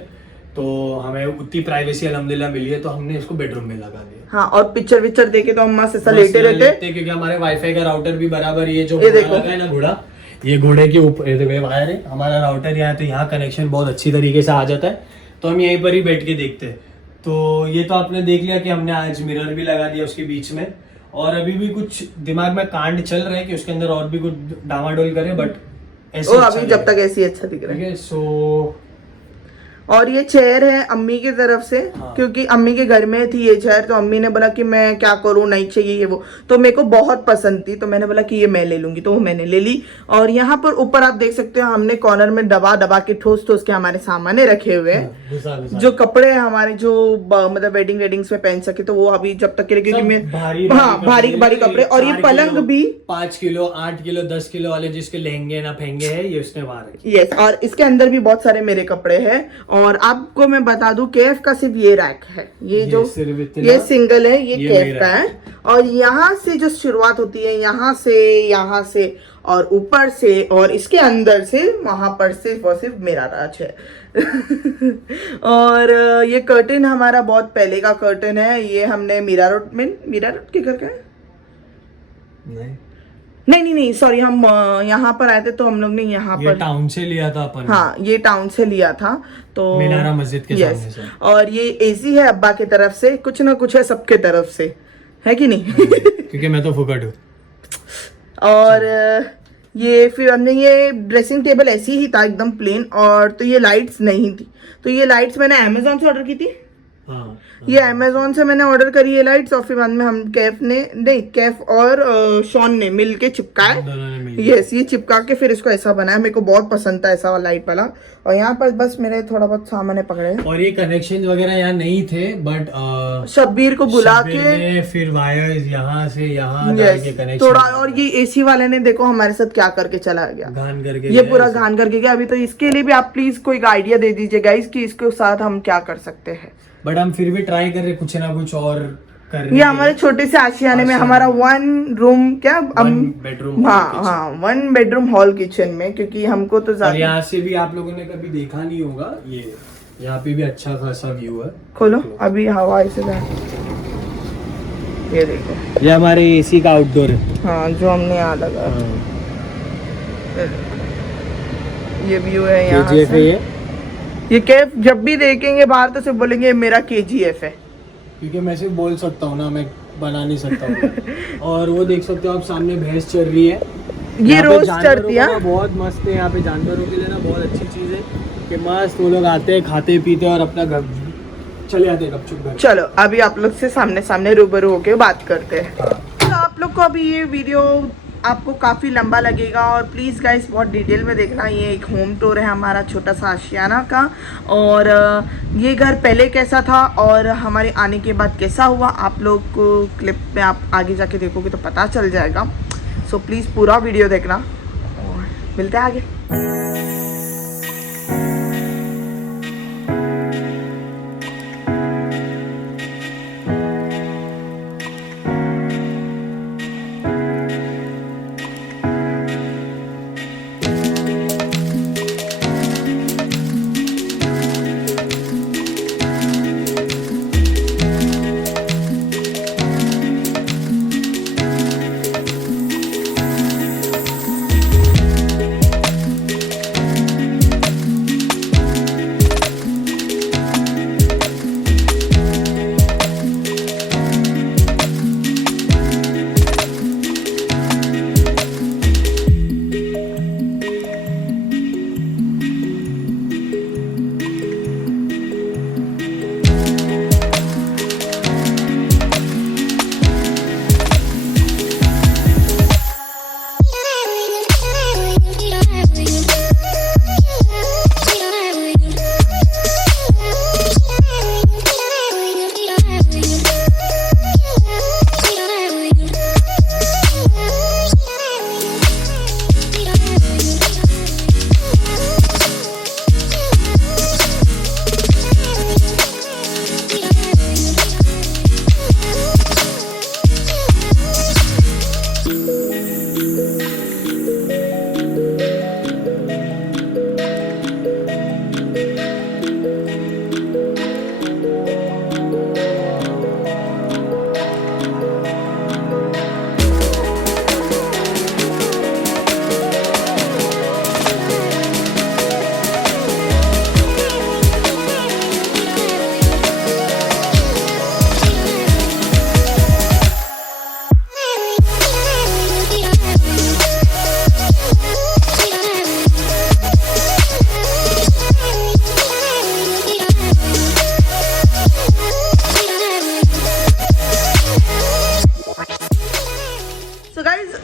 तो हमें उतनी प्राइवेसी अल्हम्दुलिल्लाह मिली है, तो हमने इसको बेडरूम में लगा दिया। हाँ, और पिक्चर विक्चर देखे तो अम्मा से लेटे रहते, क्योंकि हमारे वाईफाई का राउटर भी बराबर, ये जो ये घोड़ा देखो। लगा है ना घोड़ा, ये घोड़े के ऊपर ये देखो वायर है, हमारा राउटर यहाँ है, तो यहाँ कनेक्शन बहुत अच्छी तरीके से आ जाता है, तो हम यहीं पर ही बैठ के देखते हैं। तो ये तो आपने देख लिया कि हमने आज मिरर भी लगा दिया उसके बीच में, और अभी भी कुछ दिमाग में कांड चल रहा है कि उसके अंदर और भी कुछ डामाडोल करे, बट ऐसे अभी जब तक ऐसी अच्छा दिख रहा है। सो और ये चेयर है अम्मी की तरफ से, हाँ। क्योंकि अम्मी के घर में थी ये चेयर, तो अम्मी ने बोला कि मैं क्या करूँ, नहीं चाहिए ये वो, तो मेरे को बहुत पसंद थी, तो मैंने बोला कि ये मैं ले लूंगी, तो वो मैंने ले ली। और यहाँ पर ऊपर आप देख सकते हो, हमने कॉर्नर में दबा दबा के ठोस ठोस के हमारे सामाने रखे हुए हैं, जो कपड़े हमारे जो मतलब वेडिंग वेडिंग्स में पहन सके, तो वो अभी जब तक के लिए, क्योंकि मैं भारी भारी कपड़े, और ये पलंग भी 5 किलो 8 किलो 10 किलो वाले जिसके लहंगे ना फेंगे है, ये उसने वहां रखे। यस, और इसके अंदर भी बहुत सारे मेरे कपड़े हैं। और आपको मैं बता दूं, केफ का सिर्फ ये रैक है, ये सिंगल है, ये केफ का है। और यहाँ से जो शुरुआत होती है, यहाँ से और ऊपर से और इसके अंदर से, वहां पर सिर्फ और सिर्फ मेरा राज है और ये कर्टन हमारा बहुत पहले का कर्टन है, ये हमने मीरा रोड के घर का है, नहीं सॉरी, हम यहाँ पर आए थे तो हम लोग ने यहाँ पर टाउन से लिया था अपन। हाँ, ये टाउन से लिया था, तो मीनारा मस्जिद के सामने से। और ये एसी है अब्बा की तरफ से, कुछ ना कुछ है सबके तरफ से, है कि नहीं क्योंकि मैं तो फुकट हूँ। और ये फिर हमने ये ड्रेसिंग टेबल ऐसी ही था एकदम प्लेन, और तो ये लाइट्स नहीं थी, तो ये लाइट्स मैंने अमेजोन से ऑर्डर की थी। हाँ, ये अमेजोन से मैंने ऑर्डर करी है लाइट्स, और फिर बाद में हम कैफ और शॉन ने मिल के चिपकाए। यस, ये चिपका के फिर इसको ऐसा बनाया, मेरे को बहुत पसंद था ऐसा वाला लाइट वाला। और यहाँ पर बस मेरे थोड़ा बहुत सामान पकड़े, और ये कनेक्शन वगैरह यहाँ नहीं थे, बट शब्बीर को बुला के फिर वायर्स यहाँ से यहाँ जाके कनेक्शन थोड़ा। और ये एसी वाले ने देखो हमारे साथ क्या करके चला गया, घान करके, ये पूरा घान करके गया। अभी तो इसके लिए भी आप प्लीज कोई आइडिया दे दीजिए गाइस कि इसके साथ हम क्या कर सकते हैं। बट हम फिर भी ट्राई कर रहे कुछ ना कुछ और करने। ये हमारे छोटे से आशियाने में हमारा 1 रूम क्या बेडरूम, हाँ 1 बेडरूम हॉल किचन में, क्योंकि हमको तो ज्यादा। यहाँ से भी आप लोगों ने कभी देखा नहीं होगा, ये यहाँ पे भी अच्छा खासा व्यू है। खोलो, अभी हवा ऐसे जा, ये देखो, ये हमारे एसी का आउटडोर है। हाँ, जो हमने यहाँ लगा, ये व्यू है यहाँ से। ये कैफ जब भी देखेंगे बाहर तो सिर्फ बोलेंगे मेरा KGF है, क्योंकि मैं सिर्फ बोल सकता हूँ ना, मैं बना नहीं सकता हूँ। और वो देख सकते हो आप सामने भैंस चल रही है, ये यहाँ पे रोज जानवरों चढ़ती को है। ना बहुत मस्त है यहाँ पे, जानवरों के लिए ना बहुत अच्छी चीज़ है कि मस्त वो लोग आते हैं, खाते पीते और अपना घर चले जाते हैं गपचुप घर। चलो अभी आप लोग से सामने सामने रूबरू होके बात करते हैं। तो आप लोग को अभी ये वीडियो आपको काफ़ी लंबा लगेगा और प्लीज़ गाइस बहुत डिटेल में देखना। ये एक होम टूर है हमारा छोटा सा आशियाना का, और ये घर पहले कैसा था और हमारे आने के बाद कैसा हुआ आप लोग को क्लिप में आप आगे जाके देखोगे तो पता चल जाएगा। सो प्लीज़ पूरा वीडियो देखना और मिलते हैं आगे।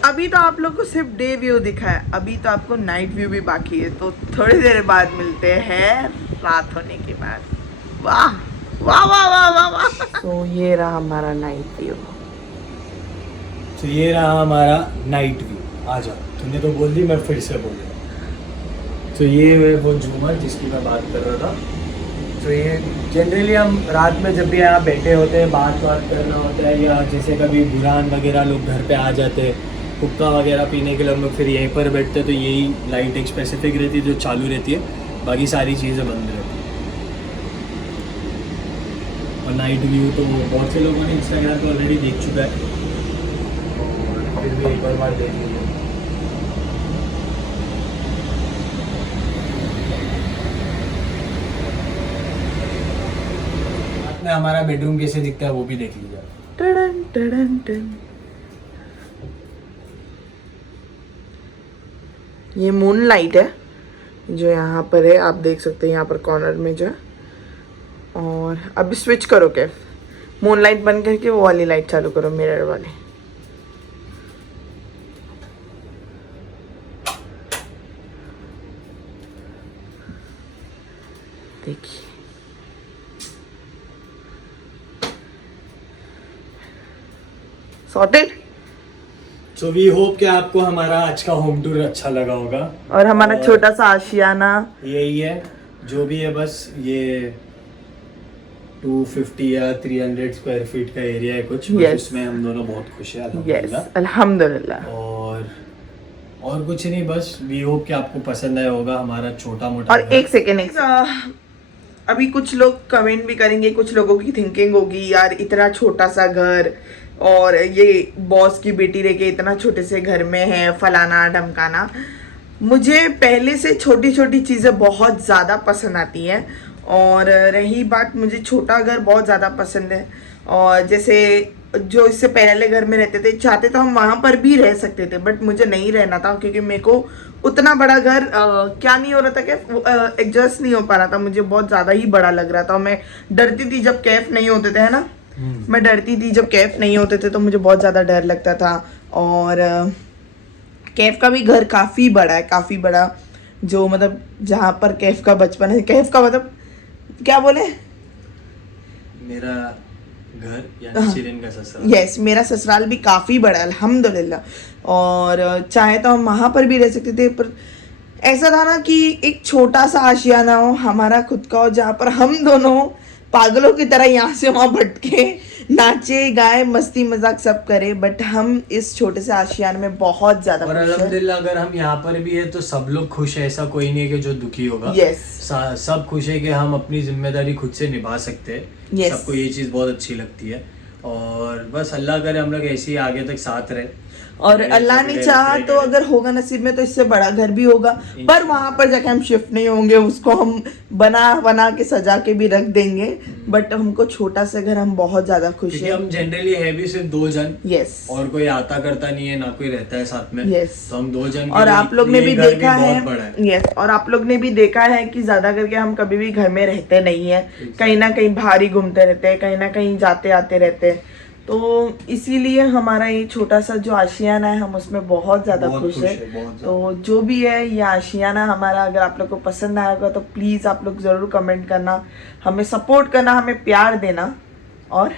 अभी तो आप लोग को सिर्फ डे व्यू दिखा है, अभी तो आपको नाइट व्यू भी बाकी है। तो थोड़ी देर बाद मिलते हैं रात होने के बाद। वाह वाह वाह वाह वाह वाह। तो ये रहा हमारा नाइट व्यू। तो ये रहा हमारा नाइट व्यू। आ जाओ, तूने तो बोल दी, मैं फिर से बोल रहा। तो ये है वो झूमर जिसकी मैं बात कर रहा था। तो ये जनरली हम रात में जब भी यहाँ बैठे होते हैं, बात करना होता है, या जैसे कभी बुरान वगैरह लोग घर पे आ जाते हैं हुक्का वगैरह पीने के लिए, हम लोग फिर यहीं पर बैठते हैं। तो यही लाइट एक स्पेसिफिक रहती है जो चालू रहती है, बाकी सारी चीज़ें बंद रहती हैं। और नाइट व्यू तो बहुत से लोगों ने इंस्टाग्राम पर ऑलरेडी देख चुका है, और फिर भी एक बार देख लीजिए। रात में हमारा बेडरूम कैसे दिखता है वो भी देख लीजिए। टडन टडन टन। ये मून लाइट है जो यहाँ पर है, आप देख सकते हैं यहाँ पर कॉर्नर में जो है। और अभी स्विच करो के मून लाइट बंद करके वो वाली लाइट चालू करो, मिरर वाली। देखिए सॉर्टेड। सो वी होप कि आपको हमारा आज का होम टूर अच्छा लगा होगा। और हमारा छोटा सा आशियाना यही है, जो भी है बस ये 250 या 300 स्क्वायर फीट का एरिया है कुछ। Yes. उसमें हम दोनों बहुत खुश हैं यस अल्हम्दुलिल्लाह। और कुछ नहीं, बस वी होप कि आपको पसंद आया होगा हमारा छोटा मोटा। और एक सेकेंड, अभी कुछ लोग कमेंट भी करेंगे, कुछ लोगों की थिंकिंग होगी यार इतना छोटा सा घर और ये बॉस की बेटी रह के इतना छोटे से घर में है, फलाना ढमकाना। मुझे पहले से छोटी छोटी चीज़ें बहुत ज़्यादा पसंद आती हैं, और रही बात, मुझे छोटा घर बहुत ज़्यादा पसंद है। और जैसे जो इससे पहले घर में रहते थे, चाहते तो हम वहां पर भी रह सकते थे, बट मुझे नहीं रहना था क्योंकि मेरे को उतना बड़ा घर क्या नहीं हो रहा था कि एडजस्ट नहीं हो पा रहा था, मुझे बहुत ज़्यादा ही बड़ा लग रहा था। और मैं डरती थी जब कैफ नहीं होते थे, है ना, मैं डरती थी जब कैफ नहीं होते थे, तो मुझे बहुत ज़्यादा डर लगता था। और कैफ का भी घर काफ़ी बड़ा है, काफ़ी बड़ा, जो मतलब जहाँ पर कैफ का बचपन है, कैफ का मतलब क्या बोले, मेरा घर यानी शिरीन का ससुराल। यस, मेरा ससुराल भी काफ़ी बड़ा है अल्हम्दुलिल्लाह। और चाहे तो हम वहाँ पर भी रह सकते थे, पर ऐसा था ना कि एक छोटा सा आशियाना हो हमारा खुद का हो, जहाँ पर हम दोनों पागलों की तरह यहाँ से वहाँ भटके, नाचे गाए, मस्ती मजाक सब करे, बट हम इस छोटे से आशियाने में बहुत ज़्यादा और खुश हैं। अल्हम्दुलिल्लाह अगर हम यहाँ पर भी है तो सब लोग खुश है, ऐसा कोई नहीं है कि जो दुखी होगा। Yes. सब खुश है कि हम अपनी जिम्मेदारी खुद से निभा सकते हैं। Yes. सबको ये चीज़ बहुत अच्छी लगती है, और बस अल्लाह करे हम लोग ऐसे ही आगे तक साथ रहे। और अल्लाह ने चाहा तो अगर होगा नसीब में तो इससे बड़ा घर भी होगा, पर वहां पर जाके हम शिफ्ट नहीं होंगे, उसको हम बना के सजा के भी रख देंगे, बट हमको छोटा सा घर, हम बहुत ज्यादा खुश क्योंकि हैं। हम जनरली है भी सिर्फ 2 जन, यस, और कोई आता करता नहीं है, ना कोई रहता है साथ में। Yes. तो हम 2 जन और आप लोग ने भी देखा है, बहुत बड़ा है। यस, और आप लोग ने भी देखा है कि ज्यादा करके हम कभी भी घर में रहते नहीं है, कहीं ना कहीं बाहर ही घूमते रहते हैं, कहीं ना कहीं जाते आते रहते हैं। तो इसीलिए हमारा ये छोटा सा जो आशियाना है, हम उसमें बहुत ज्यादा खुश है। तो जो भी है ये आशियाना हमारा, अगर आप लोग को पसंद आया होगा तो प्लीज आप लोग जरूर कमेंट करना, हमें सपोर्ट करना, हमें प्यार देना, और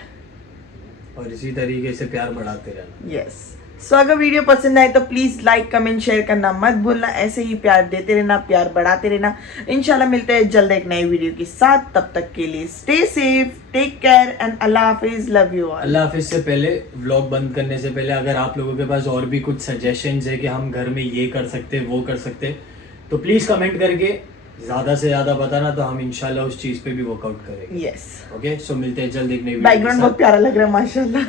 इसी तरीके से प्यार बढ़ाते रहना। यस। सो अगर वीडियो पसंद आए तो प्लीज लाइक कमेंट शेयर करना मत भूलना, ऐसे ही प्यार देते रहना, प्यार बढ़ाते रहना। इंशाल्लाह मिलते हैं जल्द एक नई वीडियो के साथ, तब तक के लिए stay safe, take care and अल्लाह हाफिज, लव यू ऑल। अल्लाह हाफिज। से पहले व्लॉग बंद करने से पहले अगर आप लोगों के पास और भी कुछ सजेशंस है कि हम घर में ये कर सकते वो कर सकते, तो प्लीज कमेंट करके ज़्यादा से ज़्यादा बताना, तो हम इंशाल्लाह उस चीज़ पे भी वर्कआउट करेंगे। यस, ओके, सो मिलते हैं जल्द एक नई वीडियो के बैकग्राउंड साथ। बहुत प्यारा लग रहा है माशाल्लाह।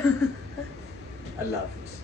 अल्लाह हाफिज।